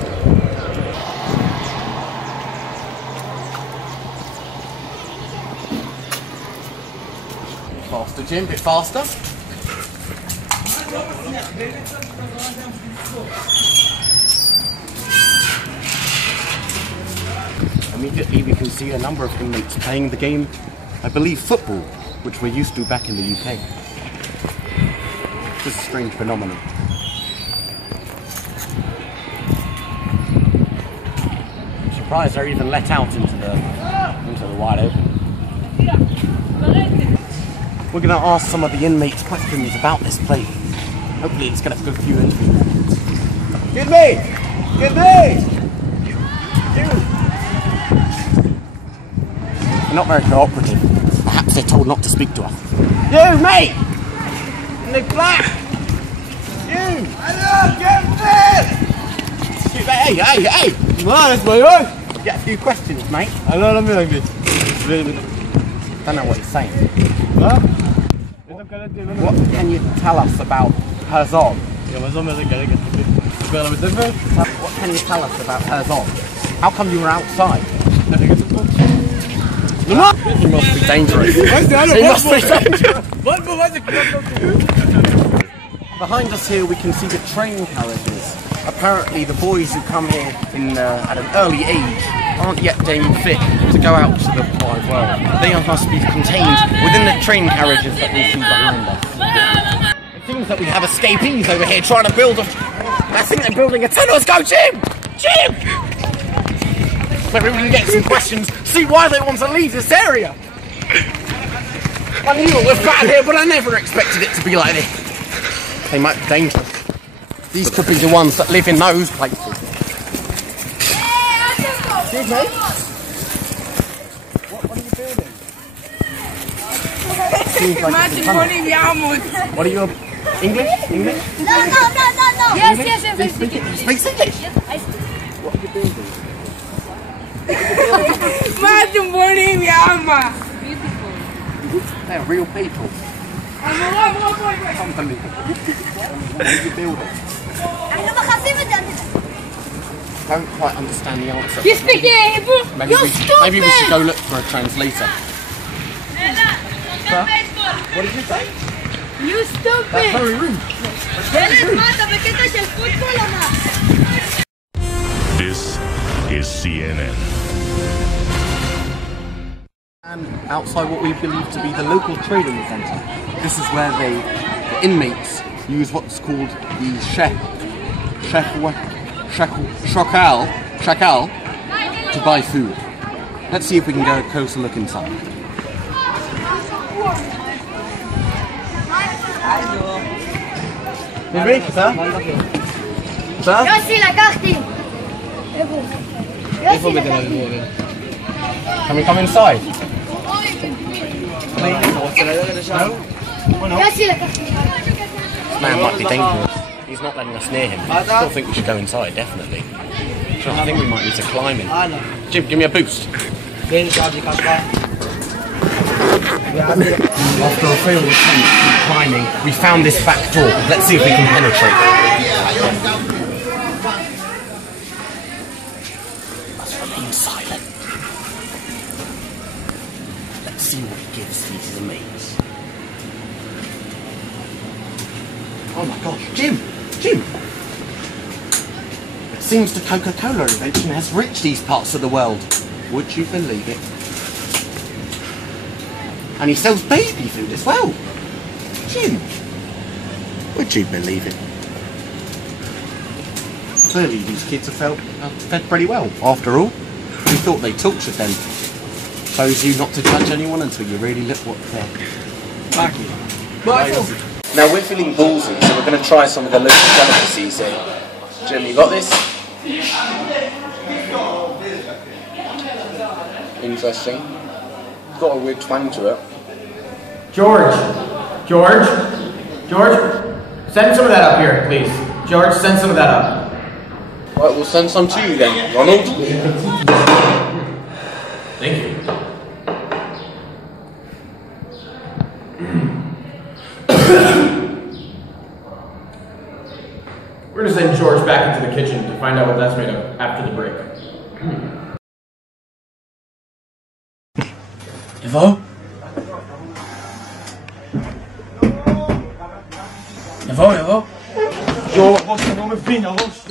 Faster, Jim, a bit faster. Immediately we can see a number of inmates playing the game, I believe football, which we're used to back in the UK. It's a strange phenomenon. I'm surprised they're even let out into the wide open. We're going to ask some of the inmates questions about this place. Hopefully it's going to have a good few interviews. Get me! Get me! They're not very cooperative. Perhaps they're told not to speak to us. You, mate! In the black! You! Hey! Get a few questions, mate. Don't know what he's saying. What can you tell us about Herzog? What can you tell us about Herzog? How come you were outside? He must be dangerous. He must be dangerous. Behind us here we can see the train carriages. Apparently the boys who come here at an early age aren't yet deemed fit to go out to the wide world. They must be contained within the train carriages that we see behind us. It seems that we have escapees over here trying to build I think they're building a tunnel. Let's go, Jim! Jim! Maybe we can get some questions, see why they want to leave this area. I knew it was bad here, but I never expected it to be like this. They might be dangerous. These could be the ones that live in those places. Excuse me? What are you building? Like what are you? English? No. Yes, I speak English. Speak English? What are you building? They're real people. Unbelievable. What are you building? I don't quite understand the answer. You speak Hebrew? Maybe we should go look for a translator. Huh? What did you say? You stupid! That's very rude. This is CNN. And outside what we believe to be the local trading centre, this is where the inmates use what's called the shakal to buy food. Let's see if we can get a closer look inside. יוסי, לקחתי! איפה בתל אביב? Can we come inside? יוסי, לקחתי! This man might be dangerous. He's not letting us near him. I still think we should go inside, definitely. So I think we might need to climb in. Jim, give me a boost. After a failed attempt at climbing, we found this back door. Let's see if we can penetrate. Must remain silent. Let's see what it gives these inmates. Oh my gosh, Jim! It seems the Coca-Cola invention has reached these parts of the world. Would you believe it? And he sells baby food as well. Jim, would you believe it? Clearly these kids are fed pretty well, after all. We thought they tortured them. Shows you not to judge anyone until you really look what they're. Thank you. Now we're feeling ballsy, so we're going to try some of the local delicacies here. Jim, you got this? Interesting. It's got a weird twang to it. George, send some of that up here, please. George, send some of that up. Right, we'll send some to you then, Ronald. Thank you. We're gonna send George back into the kitchen to find out what that's made of after the break. יבוא? יבוא? יואו, הראש, אתה לא מבין, הראש,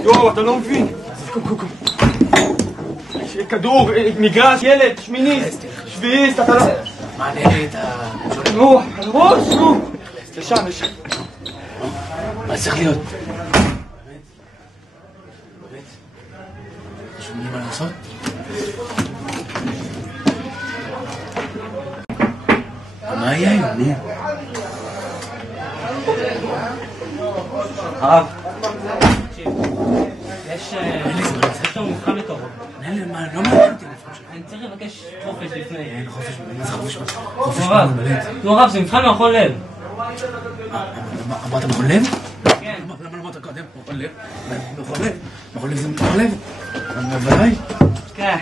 יואו, אתה לא מבין. קום. כדור, מגרש, ילד, שמיניסט, שביעיסט, אתה לא... מה נהלית? נו, הראש, נו. לשם. מה צריך להיות? באמת? יש לי מה לעשות? מה היה היום, נו? הרב, יש לנו מבחן בקרוב. מה, לא מעניין אותי מבחן שלך. אני צריך לבקש חופש לפני. אין חופש, מה זה חופש? חופש מלט. נו הרב, זה מבחן מכון לב. אמרת מכון לב? כן. למה אמרת קודם? מכון לב? מכון לב זה מכון לב? בוודאי. כן.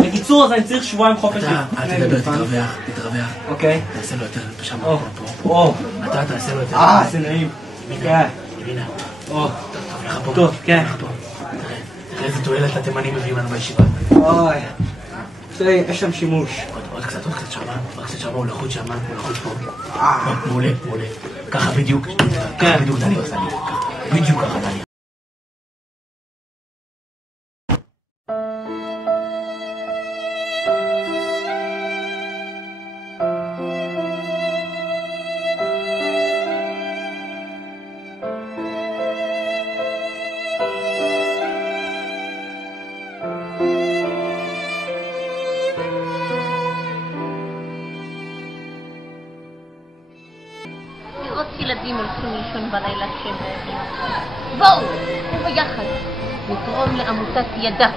בקיצור, אז אני צריך שבועיים חופש לפני. אל תדבר, תתרווח. אוקיי. תעשה לו יותר שם. או. אתה תעשה לו יותר. זה נעים. כן. ימינה. או. טוב לך פה. טוב, כן. תראה איזה תועלת התימנים מביאים לנו בישיבה. אוי. יש שם שימוש. עוד קצת שמה, הוא לחוץ שמה, הוא לחוץ פה. מעולה. ככה בדיוק דני עושה לי. בדיוק ככה דני. ילדים הולכים לישון בלילה כשהם רעבים. בואו, וביחד נתרום לעמותת ידע.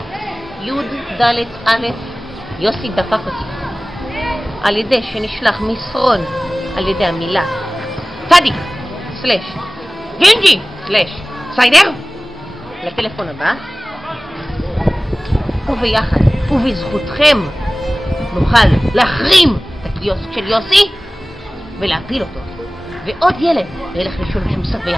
י'-ד'-א', יוסי דפק אותי. על ידי שנשלח מסרון על ידי המילה צדיק / גינג'י / סיידר לטלפון הבא. וביחד ובזכותכם נוכל להחרים את הקיוסק של יוסי ולהפיל אותו. ועוד ילד ילך לישון כשהוא שבע.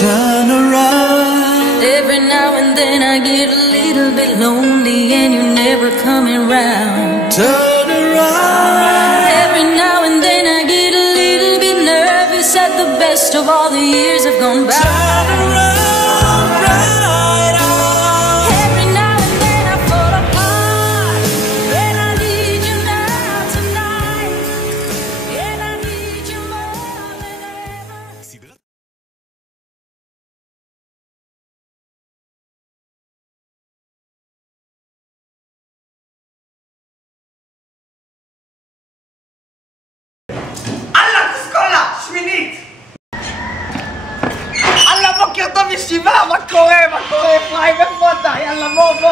Turn around. Every now and then I get a little bit lonely and you're never coming round. Turn around. Every now and then I get a little bit nervous at the best of all the years have gone by. Turn around, right on. Every now and then I fall apart and I need you now tonight. And I need you more than ever. שמינית! אללה, בוקר טוב ישיבה, מה קורה אפרים, איפה אתה? יאללה, בוא.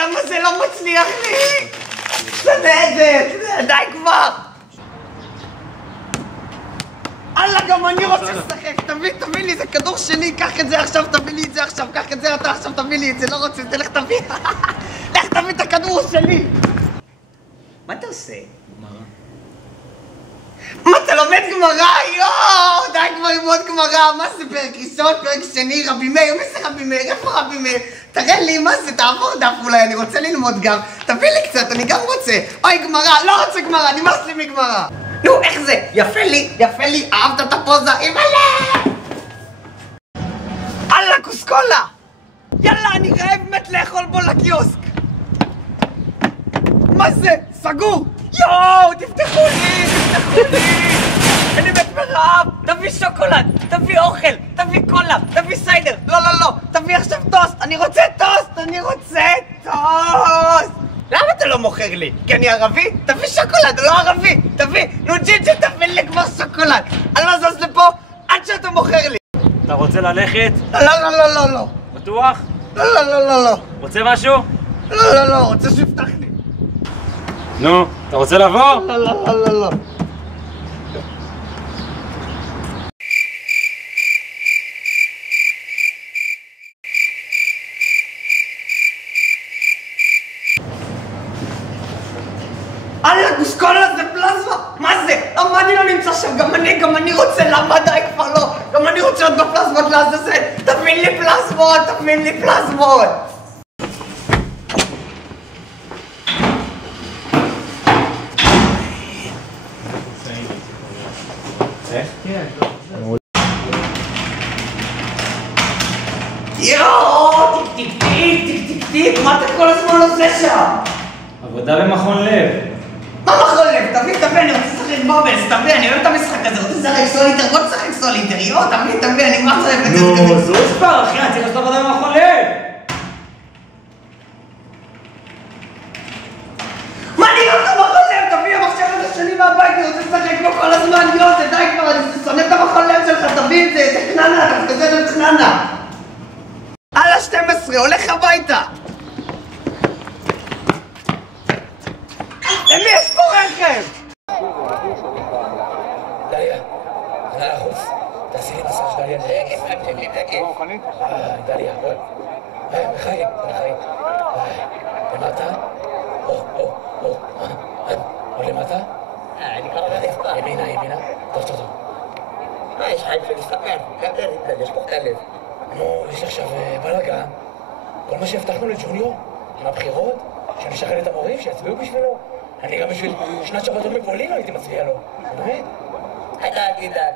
למה זה לא מצליח לי? שנה את זה, די כבר! אללה, גם אני רוצה לשחק, תביא לי, זה כדור שלי, קח את זה עכשיו, תביא לי את זה עכשיו, קח את זה אתה עכשיו, תביא לי את זה, לא רוצה, תלך תביא, לך תביא את הכדור שלי! מה אתה עושה? מה, אתה לומד גמרא? יואו, די כבר ללמוד גמרא, מה זה פרק ראשון, פרק שני, רבי מאיר, מי זה רבי מאיר? איפה רבי מאיר? תראה לי, מה זה, תעבור דף אולי, אני רוצה ללמוד גם, תביא לי קצת, אני גם רוצה. אוי, גמרא, לא רוצה גמרא, נמאס לי מגמרא. נו, איך זה? יפה לי, אהבת את הפוזה, אימא'לה! אללה, קוסקולה! יאללה, אני רעב מת לאכול בו לקיוסק! מה זה? סגור! יואו, תפתחו לי! תפתחו לי! אני מת מרעב! תביא שוקולד! תביא אוכל! תביא קולה! תביא סיידר! לא, לא, לא! תביא עכשיו טוסט! אני רוצה טוסט! אני רוצה טוסט! למה אתה לא מוכר לי? כי אני ערבי? תביא שוקולד, לא ערבי! תביא! נו ג'ינג'י, תביא לי כבר שוקולד! אני לא זז לפה עד שאתה מוכר לי! אתה רוצה ללכת? לא, לא, לא, לא, לא, לא! בטוח? לא, לא, לא, לא, לא! רוצה משהו? לא, לא, לא, רוצה שיפתח לי! נו, אתה רוצה לבוא? לא, לא, לא, לא, לא. אללה, גושקולה זה פלזמה? מה זה? למה אני לא נמצא שם? גם אני רוצה, למה די כבר לא? גם אני רוצה להיות בפלזמות לעזאזל. תביא לי פלזמות, תביא לי פלזמות. יואו, טיק טיק טיק, מה אתה כל הזמן עושה שם? עבודה במכון לב. מה מכון לב? תביא, אני רוצה לשחק בובלס, תביא, אני אוהב את המשחק הזה, רוצה לשחק סוליטר, בוא נשחק סוליטר, יואו, תביא, אני מה זה אוהב את זה כזה. נו, זו ספר, אחי, אני צריך לעשות עבודה במכון לב. מה אני לא עושה מכון לב? תביא, המחשב הזה שלי מהבית, אני רוצה לשחק פה כל הזמן, יואו, זה די כבר, אני שונא את המכון לב שלך, תביא את זה, זה חננה, אתה כזה זה חננה. הלאה 12, הולך הביתה. למי יש פה רכב? דליה, נא לחוץ. תעשי לי מסאז' דליה, דליה, בואי. בחיים. למטה? או למטה? אני קרוב לרצפה. ימינה. טוב. מה, יש חיים של מסתכל? יש פה כלב. נו, יש עכשיו בלגן. כל מה שהבטחנו לג'וניור, עם הבחירות, שנשחרר את המורים, שיצביעו בשבילו. אני גם בשביל שנת שבתות בפולין לא הייתי מצביע לו. באמת? אל תדאג.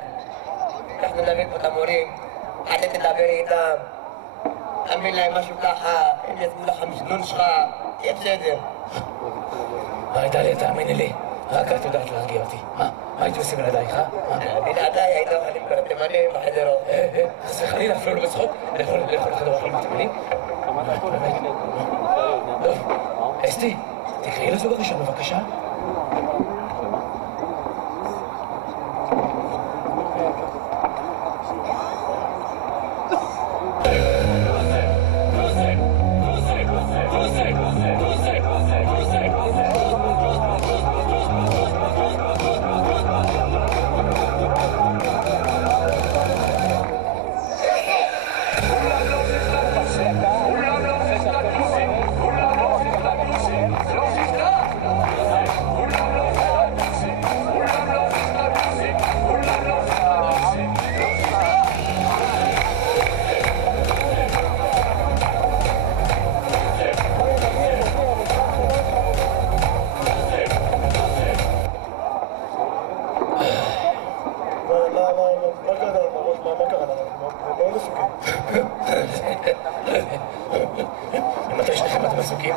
אנחנו נביא פה את המורים, אתה תדבר איתם. תאמין להם משהו ככה, הם יצביעו לך המזנון שלך, יהיה בסדר. דליה, תאמיני לי, רק את יודעת להרגיע אותי. מה הייתי עושה בלעדייך, אה? בלעדיי היית אוכלים כל התימנים בחדר אוכל. חס וחלילה, אפילו לא בצחוק, לאכול לחדר אוכלים התימנים? טוב, אסתי, תקראי לזוג הראשון בבקשה. מתי שניכם אתם עסוקים?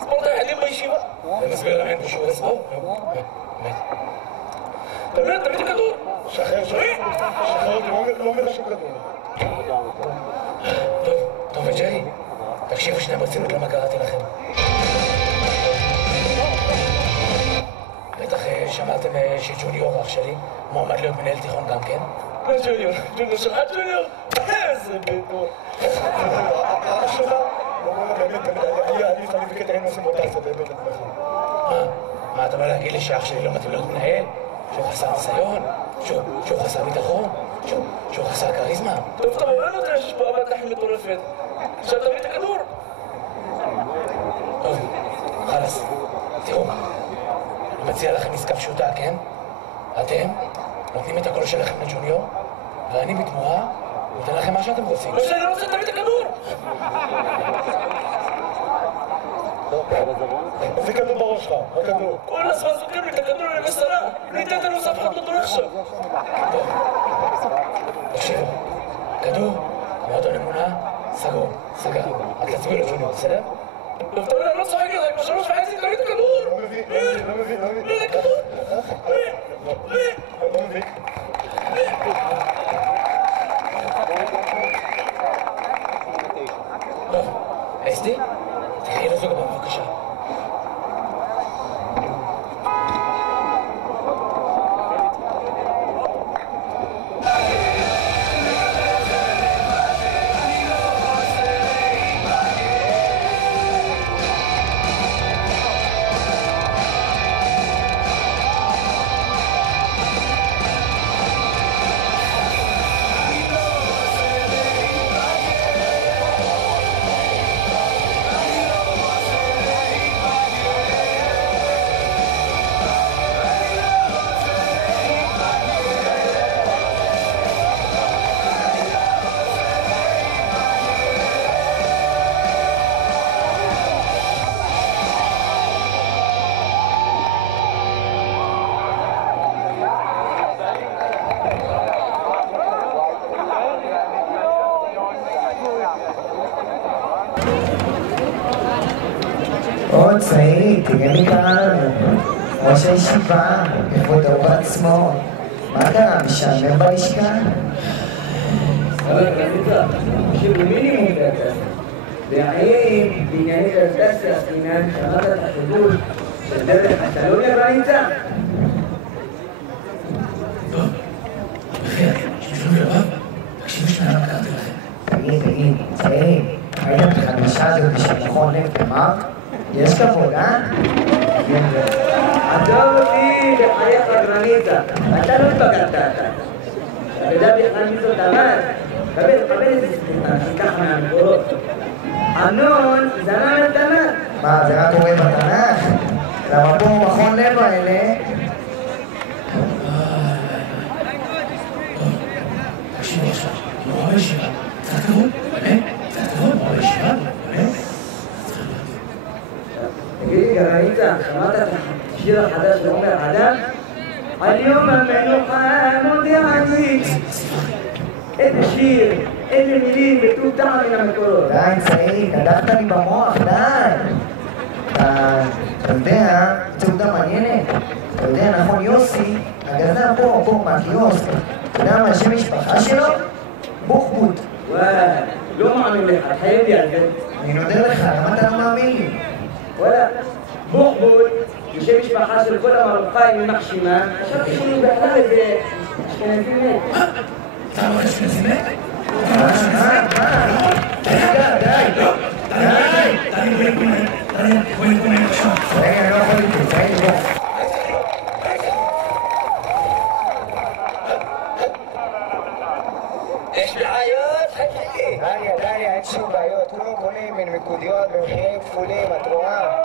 ספורט היחידים בישיבה. אני מסביר להם אין פה שיעורי ספורט. באמת. תביא את הכדור. שחרר אותי, לא אומר שום כדור. טוב וג'רי, תקשיבו שנייה ברצינות למה קראתי לכם. בטח שמעתם שג'וניור אח שלי מועמד להיות מנהל תיכון גם כן? ג'וניור שלך ג'וניור? איזה ביטור. אח שלך? באמת, אני לפעמים בקטע אין עושים אותה קצת, באמת, מה, אתה בא להגיד לי שאח שלי לא מתאים להיות מנהל? שהוא חסר ניסיון? שהוא חסר ביטחון? שהוא חסר כריזמה? טוב, אתה אומר לו שיש פה אבא ככה מטורפת. עכשיו תביא את הכדור. טוב, חלאס. תראו, אני מציע לכם עסקה פשוטה, כן? אתם נותנים את הקול שלכם לג'וניור, ואני בתמורה נותן לכם מה שאתם רוצים. לא שאני רוצה, תביא את הכדור! זה כדור בראש שלך, הכדור. כל הזמן זוכרים לי את הכדור על המסרה. ניתן את הנוסף, אחד לא תורך שם. טוב, תקשיבו, כדור מועדון אמונה, סגור, סגר. רק תצביעו לג'וניור, בסדר? טוב, טוב, לא צוחק לך, בשלוש וחצי תקריא את הכדור! לא מבין, לא מבין, לא מבין. לא מבין. טוב, אסתי, תקראי לזוג הבא, בבקשה. עוד צעיר, תראה מי קרא לנו. ראש הישיבה, בכבודו בעצמו. מה קרה, משעמם בלשכה? אבל קרניצה, שבמינימום בעצם. והאם בענייני קרקסיה עסקינן שמעת את החיבור של דרך השלומיה קרניצה? טוב, בחייאת, שתשמעו לבב, תקשיבו שנייה מה קראתי לכם. תגיד, צעיר, ראית את החדשה הזאת של מכון לב תמר? יש כבוד, אה? עזוב אותי בחייך קרניצה, אתה לא פגעת אתה. אתה יודע בכלל מי זאת תמר? קבל איזה סליחה, תיקח מהמקורות. אמנון זנן את תמר. מה, זה רק קורה בתנ"ך? למה פה מכון לב האלה? תקשיבו עכשיו, מורה בישיבה, קצת כבוד, באמת? קצת כבוד, מורה בישיבה, באמת? תגידי, קרניצה, שמעת את השיר החדש לעומר אדם? על יום המנוחה מודיע אני. איזה שיר, איזה מילים, בטוב טעם מן המקורות. די, צעיר, קדחת לי במוח, די. אתה יודע, צעודה מעניינת. אתה יודע, נכון, יוסי, הגזר פה מהקיוסק. אתה יודע מה השם משפחה שלו? בוחבוט. וואי, לא מאמין לך, חייב לי על זה. אני נודה לך, למה אתה לא מאמין לי? וואלה, בוחבוט, שם משפחה של כל המרוקאים ממחשימה, חשבתי שהוא בכלל איזה אשכנזי מת. אתה אמרת אשכנזי מת? יש בעיות, חכי. דליה, אין שום בעיות. כולם קונים מנקודיות במחירים כפולים, את רואה?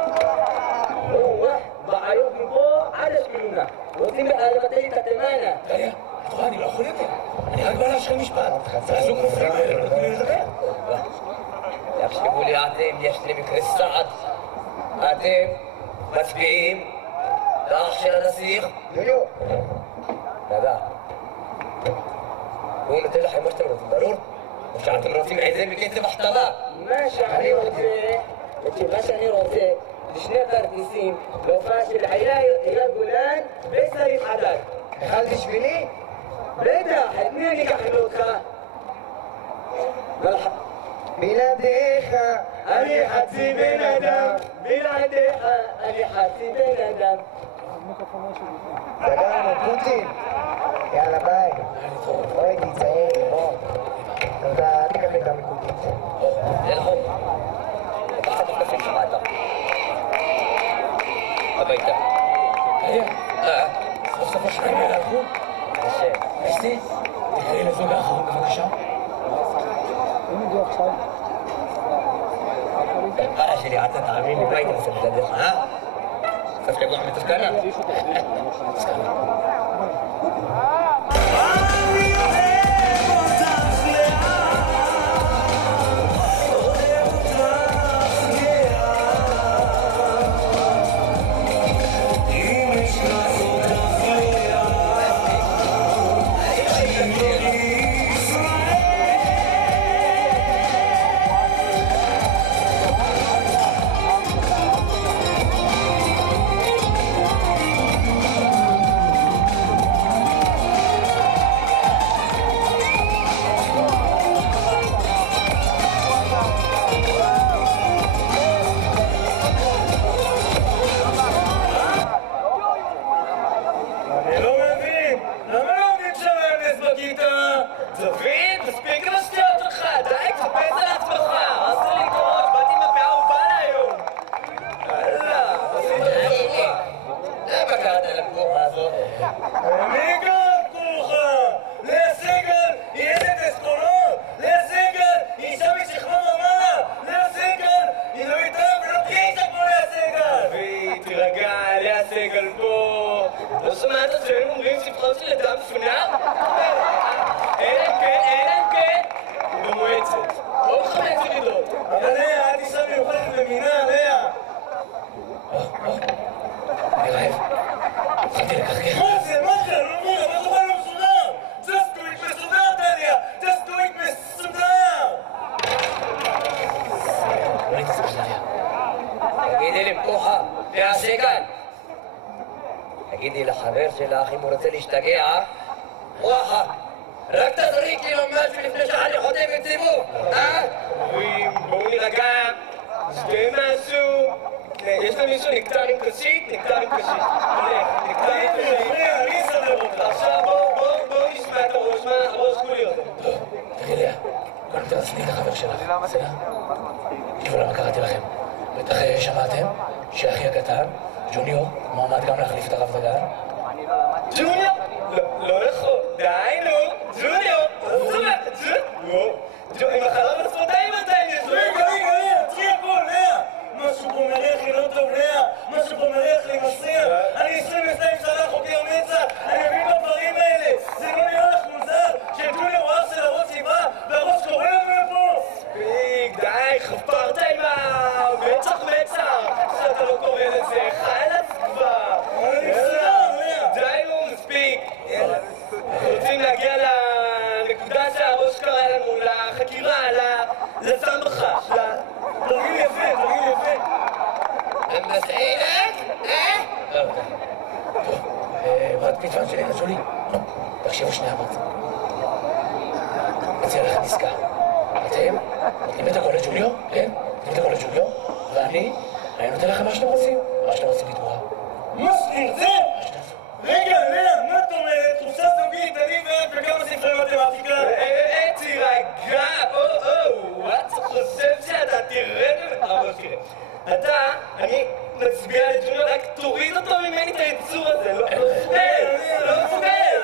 בעיות מפה עד השכלונה. רוצים לבטל לי את התימנה. דליה, את רואה, אני לא יכול יותר. אני רק בא להשחיל משפט. ואז הוא כופרים האלה, לא נתנו לי לדבר. תקשיבו לי אתם, יש לי מקרה סעד. אתם מצביעים לאח של הנסיך. יו. תודה. הוא נותן לכם מה שאתם רוצים, ברור? או שאתם רוצים את זה בקצב החתמה. מה שאני רוצה זה שני כרטיסים להופעה של אייל גולן וסריף חדד. אחד בשבילי? בטח, את מי אני אקח אותך? בלעדיך אני חצי בן אדם, בלעדיך אני חצי בן אדם. סגרנו, פוטין. יאללה, ביי. אוי, תצעיר, בוא. תודה, אל תיקח לי את המקודית. זה נכון. לקחת את הקפה שמעת. הביתה. סוף סוף השניים האלה הלכו? אסתי, תקראי לזוג האחרון בבקשה. פרה שלי, אתה תאמין לי, מה היית עושה בלעדיך, אה? סוף כבוח מתוסכנה. במינה, לאה. אני רעב. התחלתי לקרקר. מה זה? מה זה? אני לא מבין, אבל זה לא מסודר. Just do it מסודר, דליה. Just do it מסודר. לא נתעסק בשליה. תגידי לי, פוחה, תעשה כאן. תגידי לחבר שלך אם הוא רוצה להשתגע, פוחה. רק תזריק לי משהו לפני שאני חותם את סיבוב, אומרים, בואו נירגע, נשתה משהו. יש למישהו נקטר עם קשית? נקטר עם קשית. נקטר עם קשית. אני אסדר אותך. עכשיו בואו נשמע את הראש, מה הראש כולי יודע. טוב, תגיד ליה, קודם תעצמי את החבר שלך, בסדר? תראו למה קראתי לכם. בטח שמעתם שאחי הקטן, ג'וניור, מועמד גם להחליף את הרב דגן. ג'וניור? לא יכול. די נו, ג'וניור. עם החלב השפתיים עדיין יש. רגע, עצרי הכל, לאה. משהו פה מריח לי לא טוב, לאה. משהו פה מריח לי מסריח. אני 22 שנה חוקר מצ"ח. אני מבין בדברים האלה. זה לא נראה לך מוזר שג'וניור אח של הראש סיבה והראש קורא לנו פה. מספיק, די, חפרת עם המצח. שאתה לא קורא לזה. חלאס כבר. די נו, מספיק. אנחנו רוצים להגיע לנקודה שהראש קרא לנו, לחקירה, לזם בחש, תרגיל יפה, תרגיל יפה. הם בסעירת? טוב, ברד פיטמן שלי, נשולי. תקשיבו שנייה ברד. אציע לכם עסקה. אתם נותנים את הכל לג'וניור, כן? נותנים את הכל לג'וניור, ואני נותן לכם מה שאתם רוצים. מה שאתם רוצים לתמורה. מה שתרצה? רגע, לאה, מה את אומרת? חופשה זוגית, אני ואת וכמה ספרי מתמטיקה? תירגע, את חושב שאתה תרד ממך, תראה. אני מצביע לג'וניור, רק תוריד אותו ממני את היצור הזה, לא מסוגל, לא מסוגל.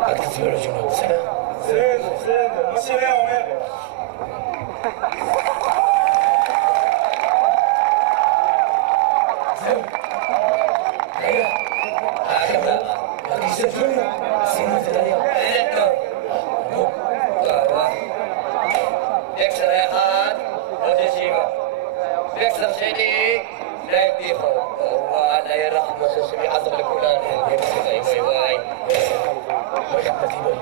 רק תצביעו לג'וניור, בסדר? בסדר, מה שלאה אומרת. זהו. רגע. מרגיש שזה ג'וניור. עשינו את זה דליה. טוב. אקסטר אחד, עוד ישיבה. אקסטר שני, די בדיחות. וואלה, ירחם השם יעזור לכולנו. וואי. בואי חפתי בואי.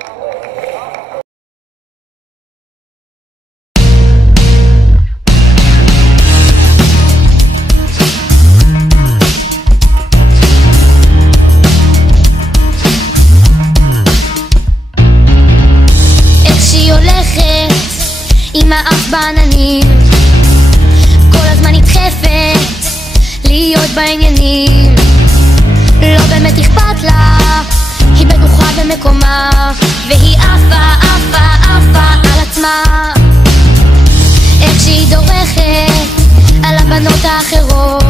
עם האף בעננים, כל הזמן נדחפת להיות בעניינים. לא באמת אכפת לה, היא בטוחה במקומה, והיא עפה על עצמה. איך שהיא דורכת על הבנות האחרות,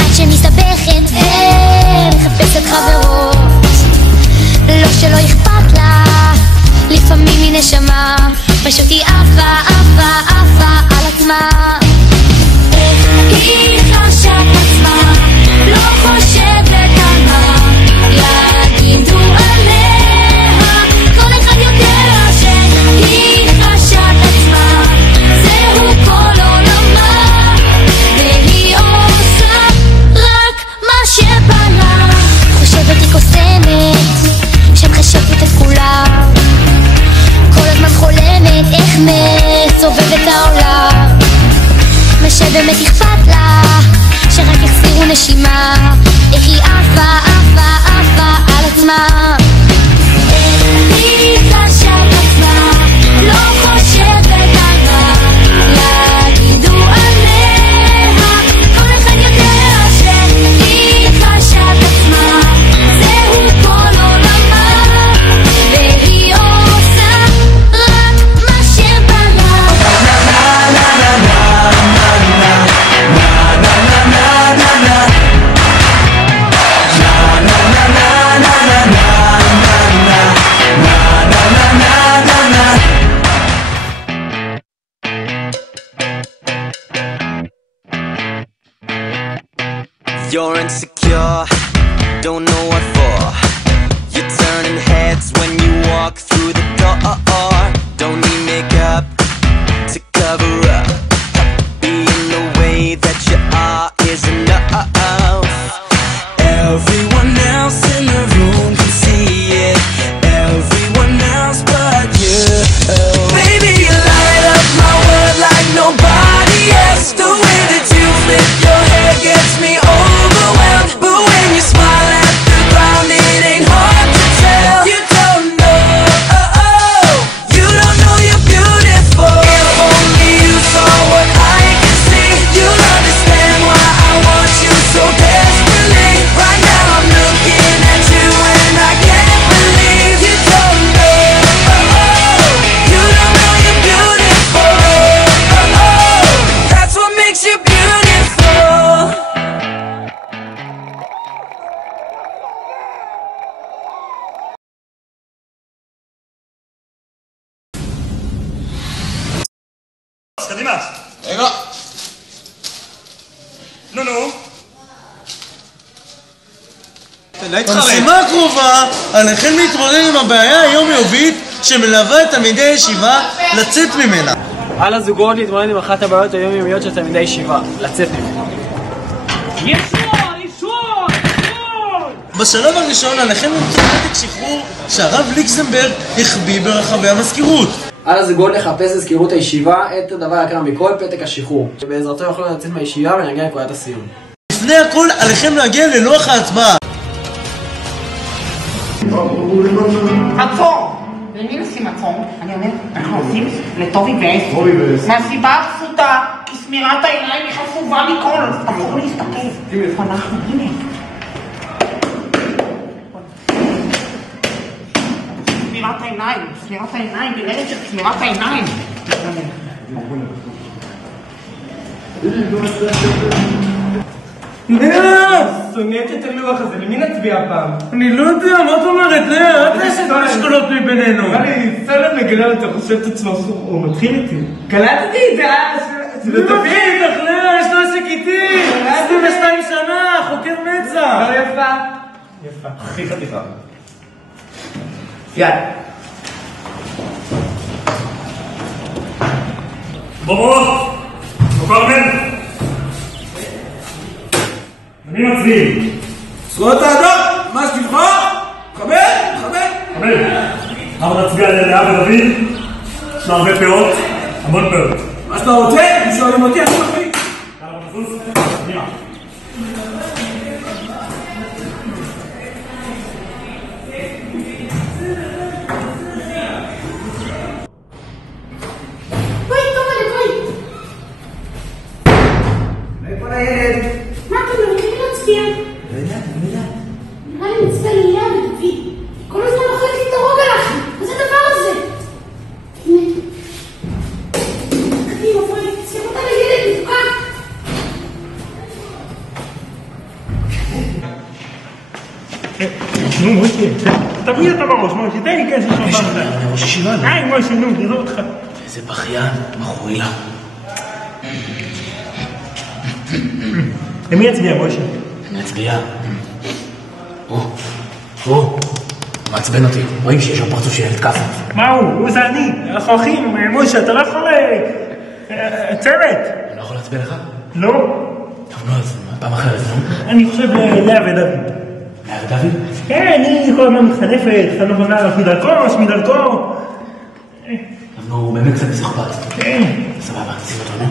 עד שמסתבכת מחפשת חברות. לא שלא אכפת לה, לפעמים היא נשמה, פשוט היא עפה על עצמה. איך היא חשה את עצמה, לא חושבת על מה יגידו עליה. כל אחד יודע שהיא חשה את עצמה, זהו כל עולמה, והיא עושה רק מה שבא לה. חושבת היא קוסמת, שמחשבת את כולם, כל הזמן חולמת איך מסובב את העולם. מה שבאמת אכפת לה, שרק יחזירו נשימה. איך היא קדימה. רגע. נו. במשימה הקרובה עליכם להתמודד עם הבעיה היומיומית שמלווה את תלמידי הישיבה לצאת ממנה. על הזוגות להתמודד עם אחת הבעיות היומיומיות של תלמידי הישיבה, לצאת ממנה. ישוע! בשלב הראשון עליכם למצוא פתק שחרור שהרב ליקסנברג החביא ברחבי המזכירות. על הזוגות לחפש במזכירות הישיבה את הדבר היקר מכל, פתק השחרור, שבעזרתו יוכלו לצאת מהישיבה ולהגיע לנקודת הסיום. לפני הכל עליכם להגיע ללוח ההצבעה. עצור! למי נשים עצור? אני אומר, אנחנו עושים לטובי ועשר. מהסיבה הפשוטה, כי סמירת העיניים היא חשובה מכל. אסור להסתכל. אנחנו, הנה. סמירת העיניים, בלדת של סמירת העיניים. שונאת את הלוח הזה, למי נצביע פעם? אני לא יודע, מה את אומרת? אל תעשה את המשקולות מבינינו. סלם מגלה, אתה חושב את עצמו, הוא מתחיל איתי. קלטתי את זה, זה תבין, תחליה, יש לו עסק איתי. 22 שנה, חוקר מצע. לא יפה. הכי חטיפה. יאללה. בובות! מוקרמן! מי מצביעים? זכויות האדם, מה שתבחר? חבר. אבל נצביע לאב ודוד, יש לה הרבה פאות, המון פאות. מה שאתה רוצה, אם שואלים אותי, אני מחליט. יאללה בנפוס, קדימה. מאיפה לילד? מה אתה אומר? איך להצביע? לא יודע. נראה לי מצביע ליד ודוד. כל הזמן אוכלת לי את הרוג על אחי. מה זה הדבר הזה? קדימה, בואי, שים אותה לילד, מתוקה. נו, מוישה, תביא אותה בראש, מוישה, תן לי כסף שאתה אותה. אני ראש ישיבה. מוישה, נו, תראה אותך. איזה בכיין, מחורילה. למי יצביע, מוישה? אני אצביע. הוא מעצבן אותי. רואים שיש לו פרצוף של ילד כפה. מה הוא? זה אני. אנחנו אחים, מוישה, אתה לא יכול... צוות. אני לא יכול להצביע לך? לא. טוב, לא, אז פעם אחרת, נו? אני חושב לאה ודוד. לאה ודוד? כן, אני כל הזמן מתחנפת, אתה לא בונה לך מדרכו. אבל הוא באמת קצת פסיכופת. כן. סבבה, שים אותו, נו.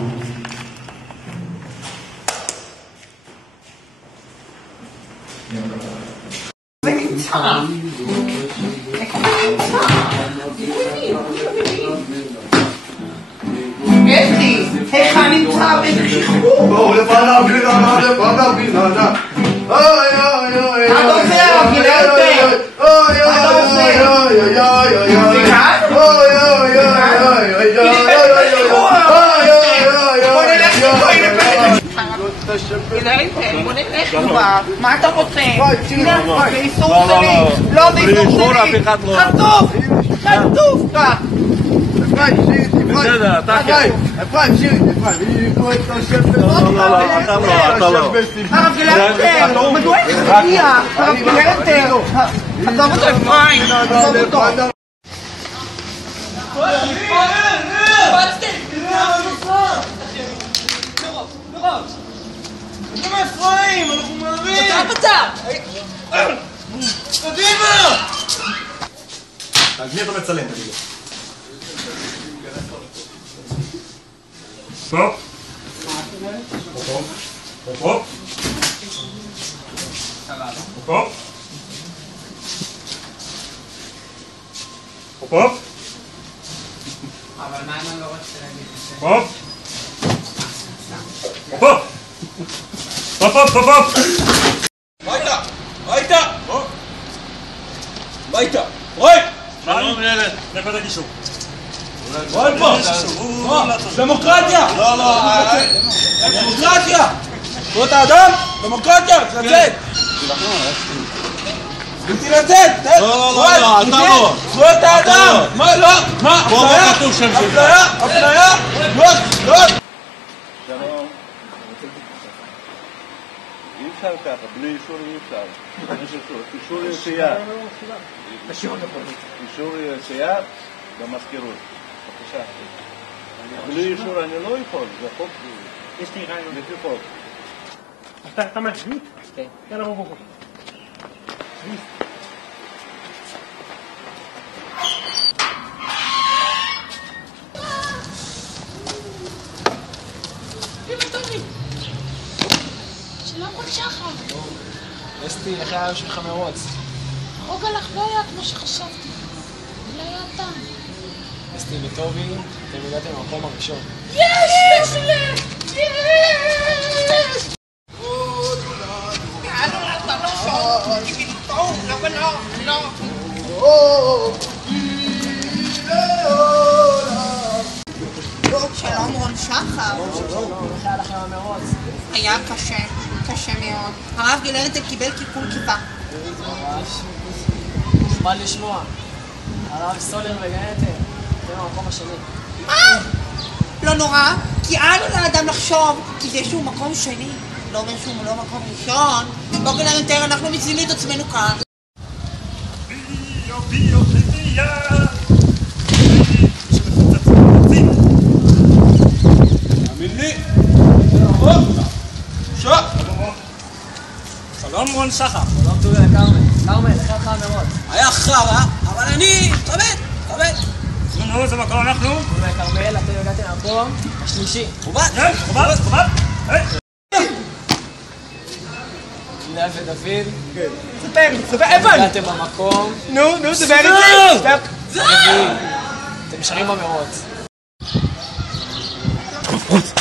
אתי, איך אני נמצא בשחרור? בואו לפניו גלענה, אוי מה אתה עושה עליו גלענה? מה אתה רוצה? זה איסור שלי. לא, זה איסור שלי. חטוף כך. בסדר, אתה כן. אפרים, שירי, אפרים. אתה לא. הרב גלנטר, מדוע איך תגיע? הרב גלנטר. עזוב אותו אפרים, עזוב אותו. אפרים, אנחנו מערבים. קדימה! אז מי אתה מצלם, תגיד לו? טוב. אבל מה אם אני לא רוצה להגיד את זה? ביתה! רוי! שלום ילד. נקודה גישור. רוי פה! דמוקרטיה! לא, דמוקרטיה! זכויות האדם? דמוקרטיה! לצאת! זכותי לצאת! לא, אתה לא. זכויות האדם! מה, לא? מה? פה אפליה? כתוב שם שלך. אפליה? לא! שלום. אי אפשר ככה, בלי אישור אי אפשר. אישור יציאה. אישור יציאה במזכירות. בבקשה. בלי אישור אני לא יכול, זה חוק. יש לי רעיון. לפי חוק. אתה משוויץ? כן. יאללה בוא. שלום כל שחר. אסתי, איך היה שלך מרוץ? החוג הלך לא היה כמו שחשבתי. לא היה טעם. אסתי וטובי, אתם הגעתם למקום הראשון. יש לי! יש! שלום רון שחר. איך היה לכם המרוץ? היה קשה מאוד. הרב גלרטל קיבל קיפול כיפה. ממש נחמד לשמוע. הרב סולר וגנטל, אתם במקום השני. לא נורא, כי אל לאדם לחשוב, כי זה שהוא מקום שני. לא אומר שהוא לא מקום ראשון. בוא גלרטל, אנחנו מצילים את עצמנו כאן. שלום רון שחר. שלום טובי לכרמל. כרמל, איך היה לך המרוץ? היה חרא, אבל אני כבד. נו, זה מקום אנחנו? טובי לכרמל, אתם הגעתם למקום השלישי. חובד. לאה ודוד. ספר, איפה? הגעתם במקום. נו, דבר את זה. אתם נשארים במרוץ. רוץ,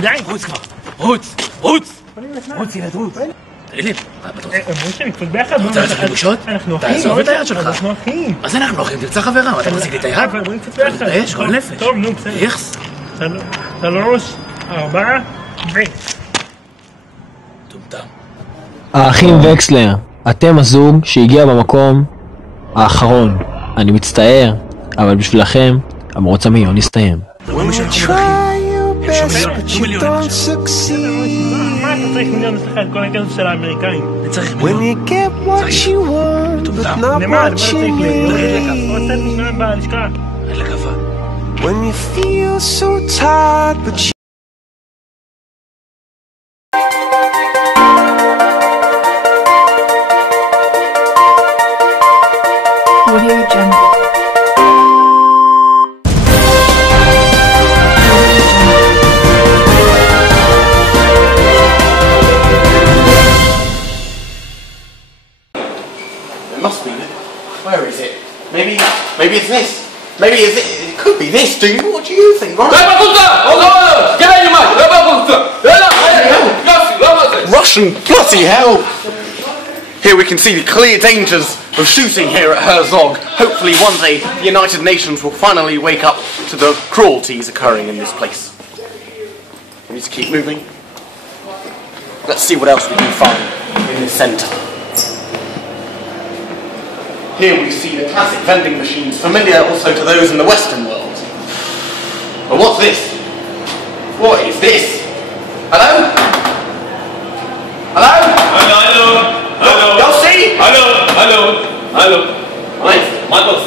די. רוץ, ילד, רוץ. תגיד לי, מה אתה רוצה? אמרו שנקפוץ ביחד. אתה רוצה לצאת לבושות? אנחנו אחים. תעזוב את היד שלך. אנחנו אחים. מה זה אנחנו אחים? תרצה חברה, מה אתה מחזיק לי את היד? בוא נקפוץ ביחד. תתבייש, כל נפש. טוב, נו, בסדר. איכס. 3, 4, ו... טומטם. האחים וקסלר, אתם הזוג שהגיע במקום האחרון. אני מצטער, אבל בשבילכם המרוץ המיליון הסתיים. But you don't succeed. When you get what you want, but not what you need. When you feel so tired, but you Audio Jungle. Must be. Where is it? Maybe it's this. Maybe it could be this, do you? What do you think? Russian, bloody hell! Here we can see the clear dangers of shooting here at Herzog. Hopefully one day the United Nations will finally wake up to the cruelties occurring in this place. We need to keep moving. Let's see what else we can find in the centre. Here we see the classic vending machines, familiar also to those in the Western world. But what's this? What is this? Hello? Hello? Hello? Yossi? Hello? Right. Matos.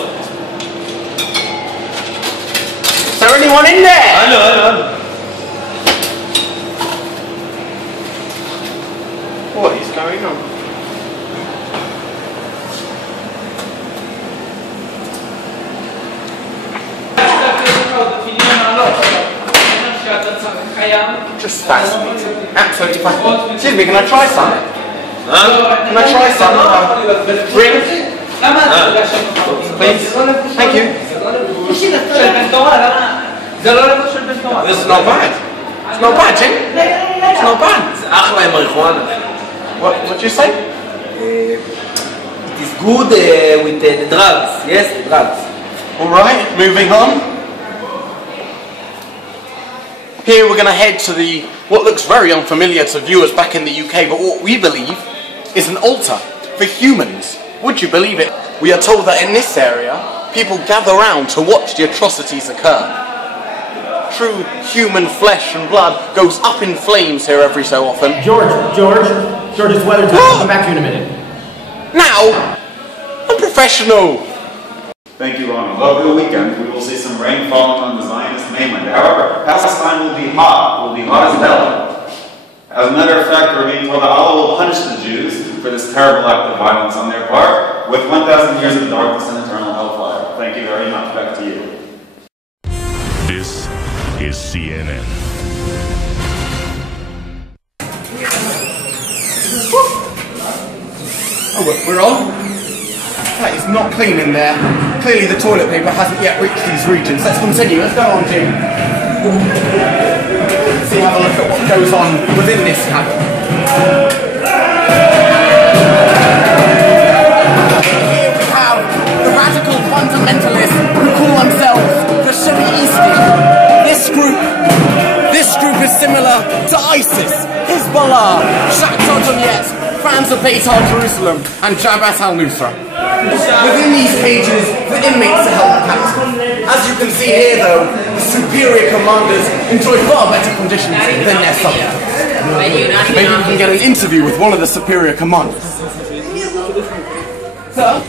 Is there anyone in there? Hello? What is going on? Just fascinating. Absolutely fascinating. Excuse me, can I try some? Can I try some? Drink? Please? Thank you. This is not bad. It's not bad, Jim. It's not bad. What did you say? It is good with the drugs. Yes, the drugs. Alright, moving on. Here we're going to head to what looks very unfamiliar to viewers back in the UK, but what we believe is an altar. for humans. Would you believe it? We are told that in this area, people gather round to watch the atrocities occur. True human flesh and blood goes up in flames here every so often. George, it's weather time. I'll come back to you in a minute. Now? I'm professional. Thank you, Ronald. Over the weekend, we will see some rain falling on the Zionist mainland. However, Palestine will be hot as hell. As a matter of fact, we're being told that Allah will punish the Jews for this terrible act of violence on their part with 1,000 years of darkness and eternal hellfire. Thank you very much. Back to you. This is CNN. Oh, we're on? That is not clean in there. Clearly the toilet paper hasn't yet reached these regions. Let's continue. Let's go on, Jim. Let's see, have a look at what goes on within this cabin. Here we have the radical fundamentalists who call themselves the Shiiism. This group is similar to ISIS, Hezbollah, Shakhtar Donetsk, fans of Beitar Jerusalem, and Jabhat al-Nusra. Within these cages, the inmates are held captive. As you can see here, though, the superior commanders enjoy far better conditions than their subjects. Maybe we can get an interview with one of the superior commanders. Sir?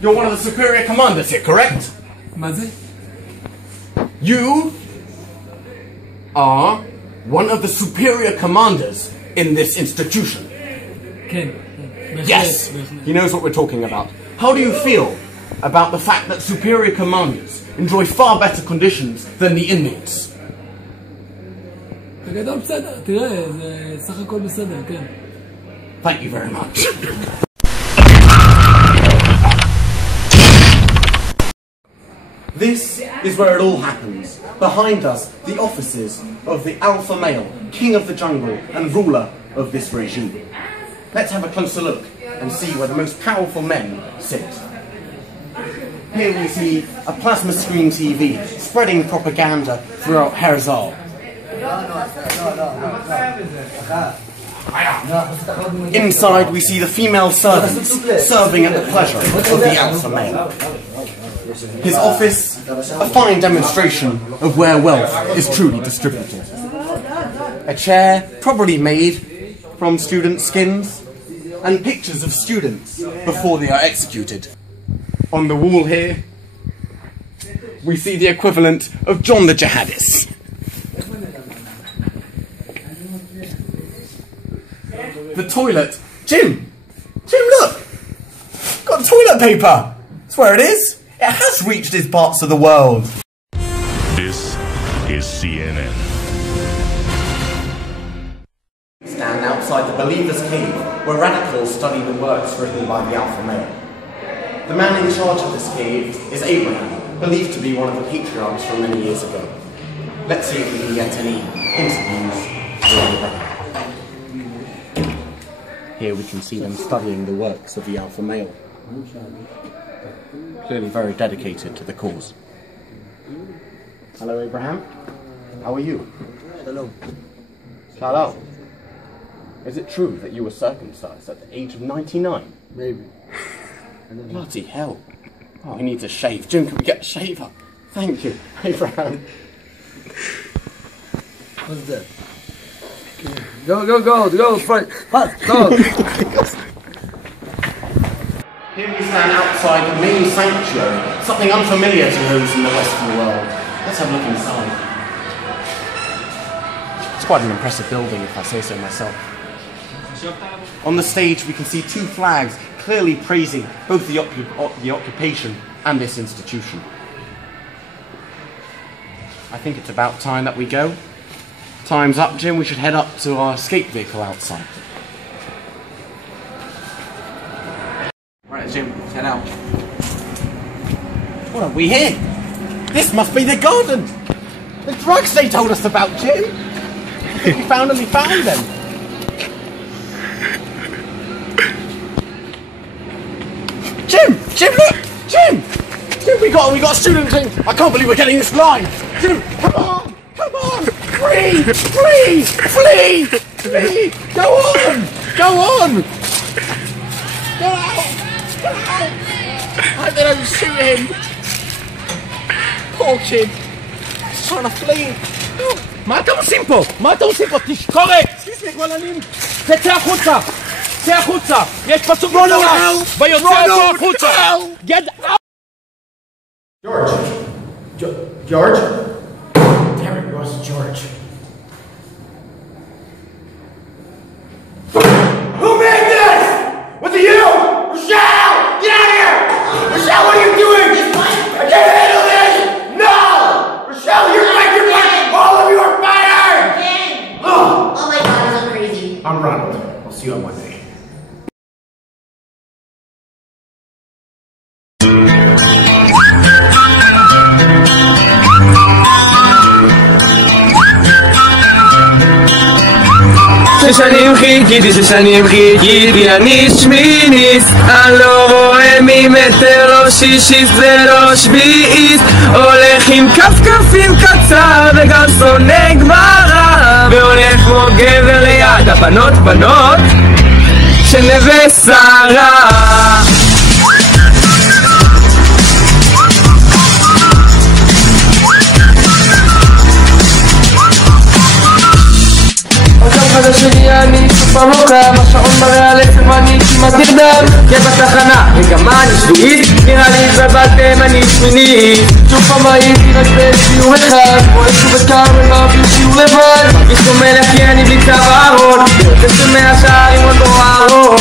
You're one of the superior commanders here, correct? You are one of the superior commanders in this institution. Yes, he knows what we're talking about. How do you feel about the fact that superior commanders enjoy far better conditions than the inmates? Thank you very much. This is where it all happens. Behind us, the offices of the alpha male, king of the jungle and ruler of this regime. Let's have a closer look and see where the most powerful men sit. Here we see a plasma screen TV spreading propaganda throughout Herzl. Inside we see the female servants serving at the pleasure of the alpha male. His office, a fine demonstration of where wealth is truly distributed. A chair probably made from student skins, and pictures of students before they are executed. On the wall here, we see the equivalent of John the Jihadist. The toilet. Jim, look! Got toilet paper! That's where it is. It has reached these parts of the world. This is CNN. Stand outside the Believer's Cave, where radicals study the works written by the alpha male. The man in charge of this cave is Abraham, believed to be one of the patriarchs from many years ago. Let's see if we can get any interviews with Abraham. Here we can see them studying the works of the alpha male. Clearly very dedicated to the cause. Hello, Abraham. How are you? Shalom. Shalom. Is it true that you were circumcised at the age of 99? Maybe. Bloody hell. Oh, he needs a shave. Jim, can we get a shaver? Thank you, Abraham. What's that? Go, fight. Go. Here we stand outside the main sanctuary, something unfamiliar to those in the Western world. Let's have a look inside. It's quite an impressive building, if I say so myself. On the stage we can see two flags clearly praising both the occupation and this institution. I think it's about time that we go. Time's up, Jim. We should head up to our escape vehicle outside. Right, Jim, let's head out. What are we here? This must be the garden! The drugs they told us about, Jim! We finally found them! Jim, look! Jim, we got student things! I can't believe we're getting this line! Jim, come on! Flee! Go on! How did I shoot him? Poor kid. He's trying to flee. מה אתם עושים פה? מה אתם עושים פה? תשקורת! גולנים! תצא החוצה! צא החוצה! יש פסוק בתורה! ויוצא אותו החוצה! Get out! George? Damn it, Ross, George. Who made this? Was it you? Rochelle! Get out of here! Rochelle, what are you doing? I can't handle this! No! Rochelle, you're fired! All of you are fired! Oh my god, I'm so crazy. I'm Ronald. I'll see you on Monday. ששנים חיכיתי, אני שמיניסט, אני לא רואה ממטר, לא שישיסט ולא שביעיסט, הולך עם כפכפים קצר וגם שונא גמרא, והולך כמו גבר ליד הבנות של נווה שרה. החדש שלי אני סופר מוקם, השעון מראה על 10 ואני כמעט נרדם, בתחנה וגם אני שביעית, נראה לי התבלבלתם אני שמינית, שוב פעם הייתי רק בשיעור אחד, רואה שוב את קרמל מעביר שיעור לבד, מרגיש כמו מלך כי אני בלי צו אהרון, ויוצא שומע שער עם אותו אהרון.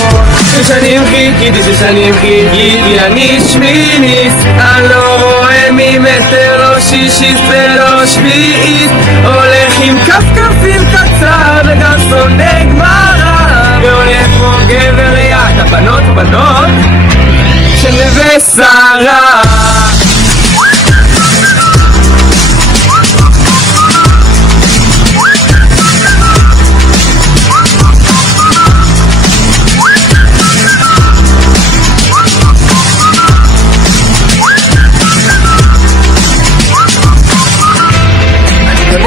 ששנים חיכיתי, אני שמיניסט, אני לא רואה ממטר, לא שישיסט ולא שביעיסט, הולך עם כפכפים קצר וגם שונא גמרא, והולך כמו גבר ליד הבנות של נווה שרה.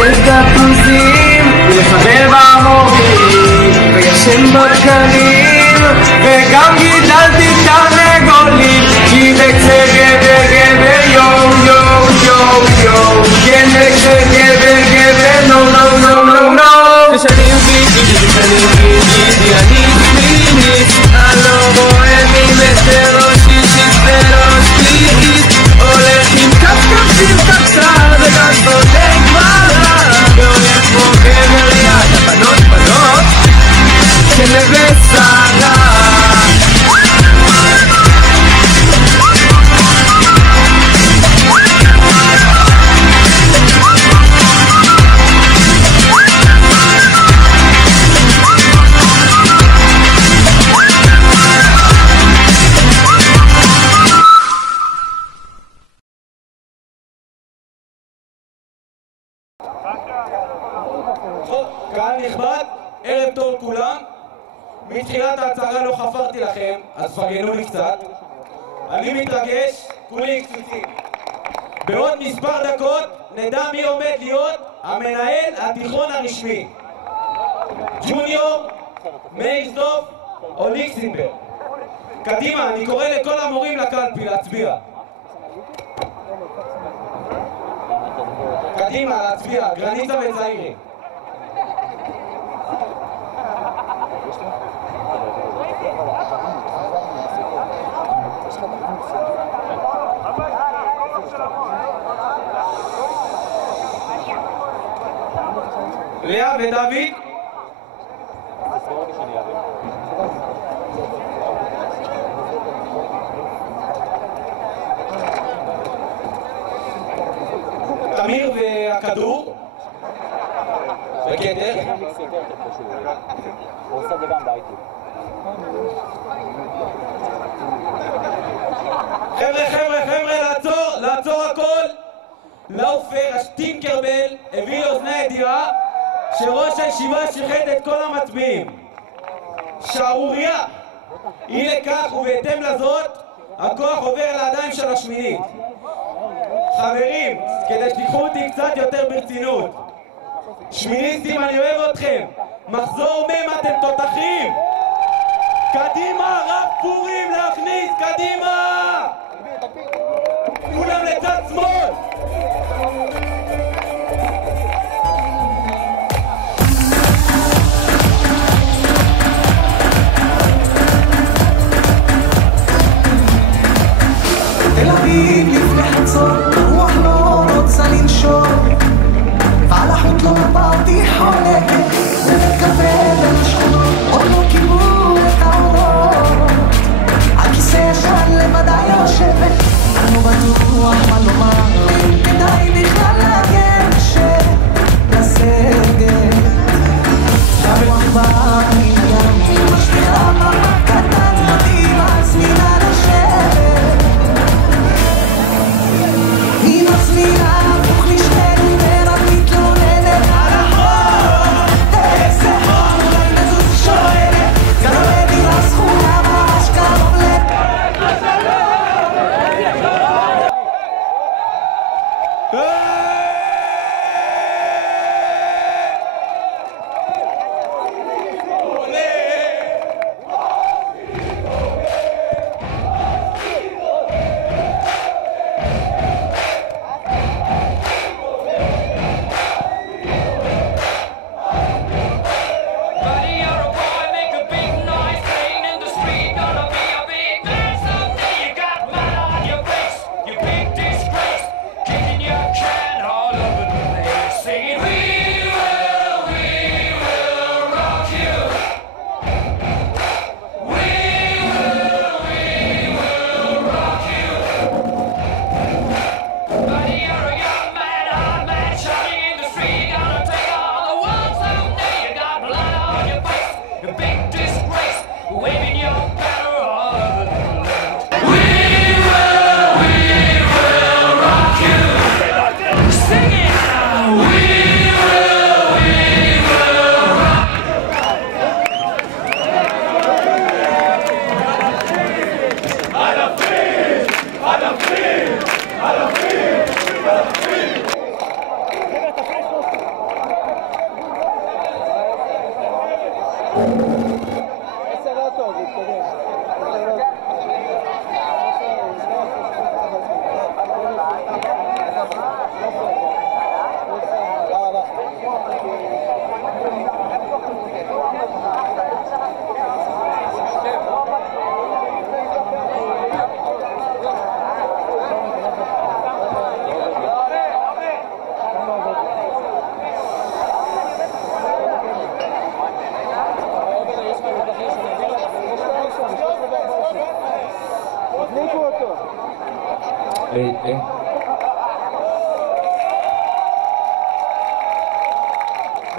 יש דפוסים ולחבר בהורים וישן בקנים וגם גידלתי תרנגולים כי בקצה גבר יו כן בקצה גבר נו ששנים חיכיתי אני שמיניסט, אני לא רואה ממטר, לא שישיסט ולא שביעיסט, הולך עם כפכפים קצר וגם שונא גמרא, והולך כמו גבר ליד הבנות של נווה שרה. קהל נכבד, ערב טוב כולם. מתחילת ההצהרה לא חפרתי לכם, אז פרגנו לי קצת. אני מתרגש, כולי קצוצים. בעוד מספר דקות נדע מי עומד להיות המנהל התיכון הרשמי. ג'וניור, מייסדוף או ליקסנברג. קדימה, אני קורא לכל המורים לקלפי להצביע. קדימה, להצביע, גרניצה וצעירי. לאה ודוד. תמיר והכדור. וכתר. הוא עושה את זה גם בהייטק. חבר'ה, לעצור הכל. לאופר, השטינקרבל, הביא לאוזני הידיעה שראש הישיבה שיחד את כל המצביעים. שערוריה. אי לכך ובהתאם לזאת, הכוח עובר לידיים של השמינית. חברים, כדי שתיקחו אותי קצת יותר ברצינות. שמיניסטים, אני אוהב אתכם. מחזור מם, אתם תותחים. קדימה, רב פורים להכניס, קדימה! כולם לצד שמאל! תל אביב לפני חצות, הרוח לא רוצה לנשום, ועל החוט לא באתי חולקת, ומתקבל בין השכונות, עוד לא קיבלו את האורות, על כיסא ישן לבדי יושבת, אני לא בטוח מה לומר, אם כדאי בכלל לגשת לסגת, הרוח באה מן הים, משפיעה מבט קטן, אותי מזמינה לשבת, היא מזמינה להפוך לשנינו ורק מתלוננת על החור, איזה חור, אולי נזוז שואלת, גרה בדירה סכונה ממש קרוב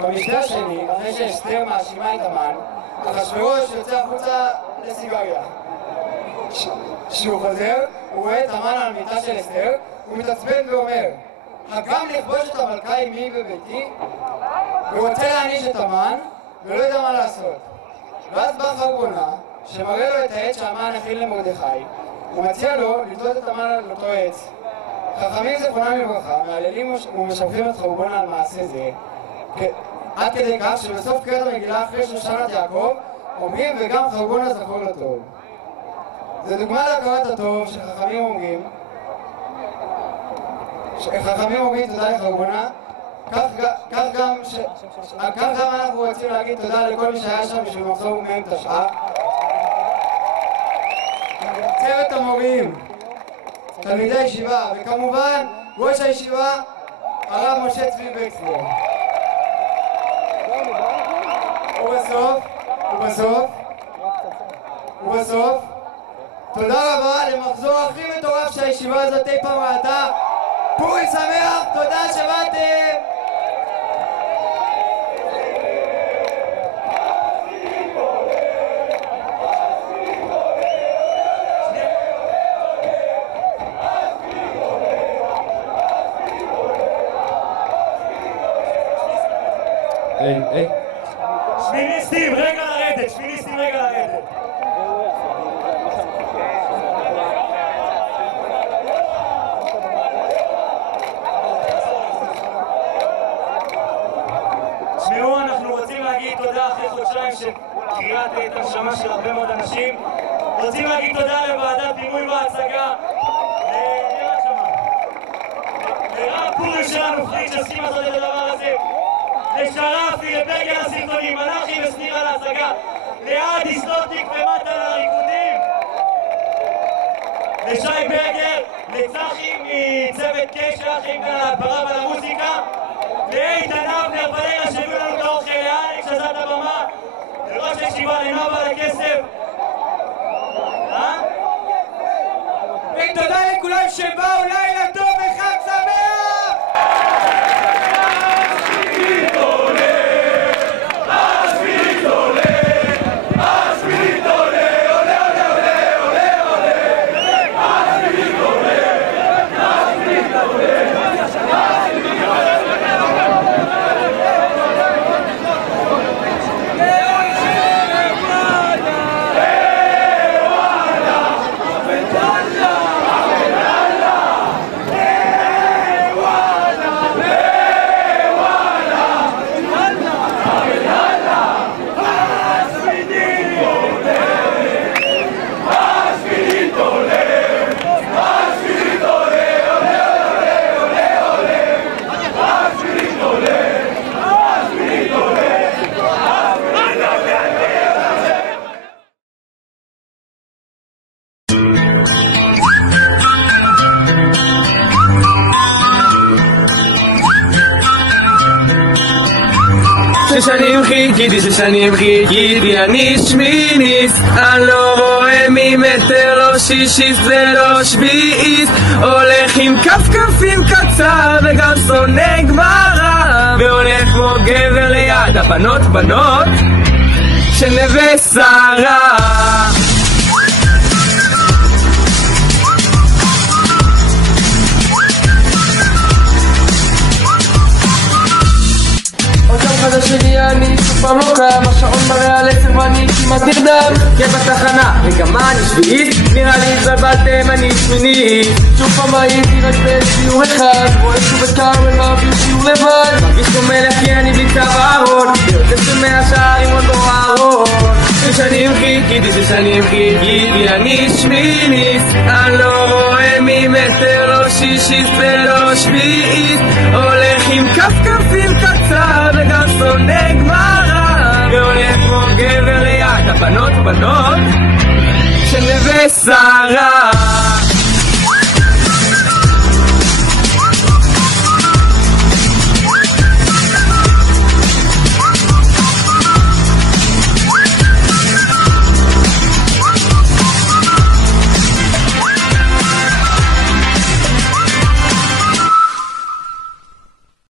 במשנה שלי, אחרי שאסתר מאשימה את המן, אחשוורוש יוצא החוצה לסיגריה. כשהוא חוזר, הוא רואה את המן על מיטה של אסתר, הוא מתעצבן ואומר, הגם לכבוש את המלכה עמי בביתי? הוא רוצה להעניש את המן, ולא יודע מה לעשות. ואז בא חרבונה, שמראה לו את העץ שהמן הכין למרדכי, הוא מציע לו לתלות את המן על אותו עץ. חכמים זכרונם לברכה, מהללים ומשבחים את חרבונה על מעשה זה, עד כדי כך שבסוף קטע מגילה אחרי שושנת יעקב, אומרים וגם חרבונה זכור לטוב. זה דוגמה להכרת הטוב שחכמים אומרים, תודה לחרבונה, כך גם אנחנו רוצים להגיד תודה לכל מי שהיה שם בשביל מחזור ומהם תשעה. צוות המורים, תלמידי הישיבה, וכמובן ראש הישיבה, הרב משה צבי וקסלר. ובסוף, תודה רבה למחזור הכי מטורף שהישיבה הזאת אי פעם ראתה. פורים שמח, תודה שבאתם! שמיניסטים, רגע לרדת, תשמעו, אנחנו רוצים להגיד תודה אחרי חודשיים קריאת את הנשמה של הרבה מאוד אנשים. רוצים להגיד תודה לוועדת בימוי והצגה, לרב פורים שלנו פריד שעסקים לעשות את הדבר הזה, לשרפי, לבגל הסרטונים, מלאכי וסניר על ההצגה, לעדי סלוטניק ומטה לריקודים, לשי ברגר, לצחי מצוות קשר, אחים כאן על ההדברה ועל המוזיקה, לאיתן אבנר פלגה שהביאו לנו את האוכל, לאלכס שעשה את הבמה, לראש הישיבה, לנובה, לכסף. ותודה לכולם שבאו, לילה טוב וחג שמח! ששנים חיכיתי, אני שמיניסט, אני לא רואה ממטר, לא שישיסט ולא שביעיסט, הולך עם כפכפים קצר וגם שונא גמרא, והולך כמו גבר ליד הבנות של נווה שרה. חדש שלי אני שוב פעם לא קם, השעון מראה על 10 ואני כמעט נרדם, כן בתחנה, רגע מה אני שביעית? נראה לי התבלבלתם אני שמינית, שוב פעם הייתי רק בשיעור אחד, רואה שוב את קרמל מעביר שיעור לבד, מרגיש כמו מלך כי אני בלי צו אהרון, ויוצא שומע שערים עוד לא אהרון. ששנים חיכיתי, אני שמיניסט, אני לא רואה ממטר, לא שישיסט ולא שביעיסט, הולך עם כפכפים קצר וגם שונא גמרא, והולך כמו גבר ליד הבנות של נווה שרה.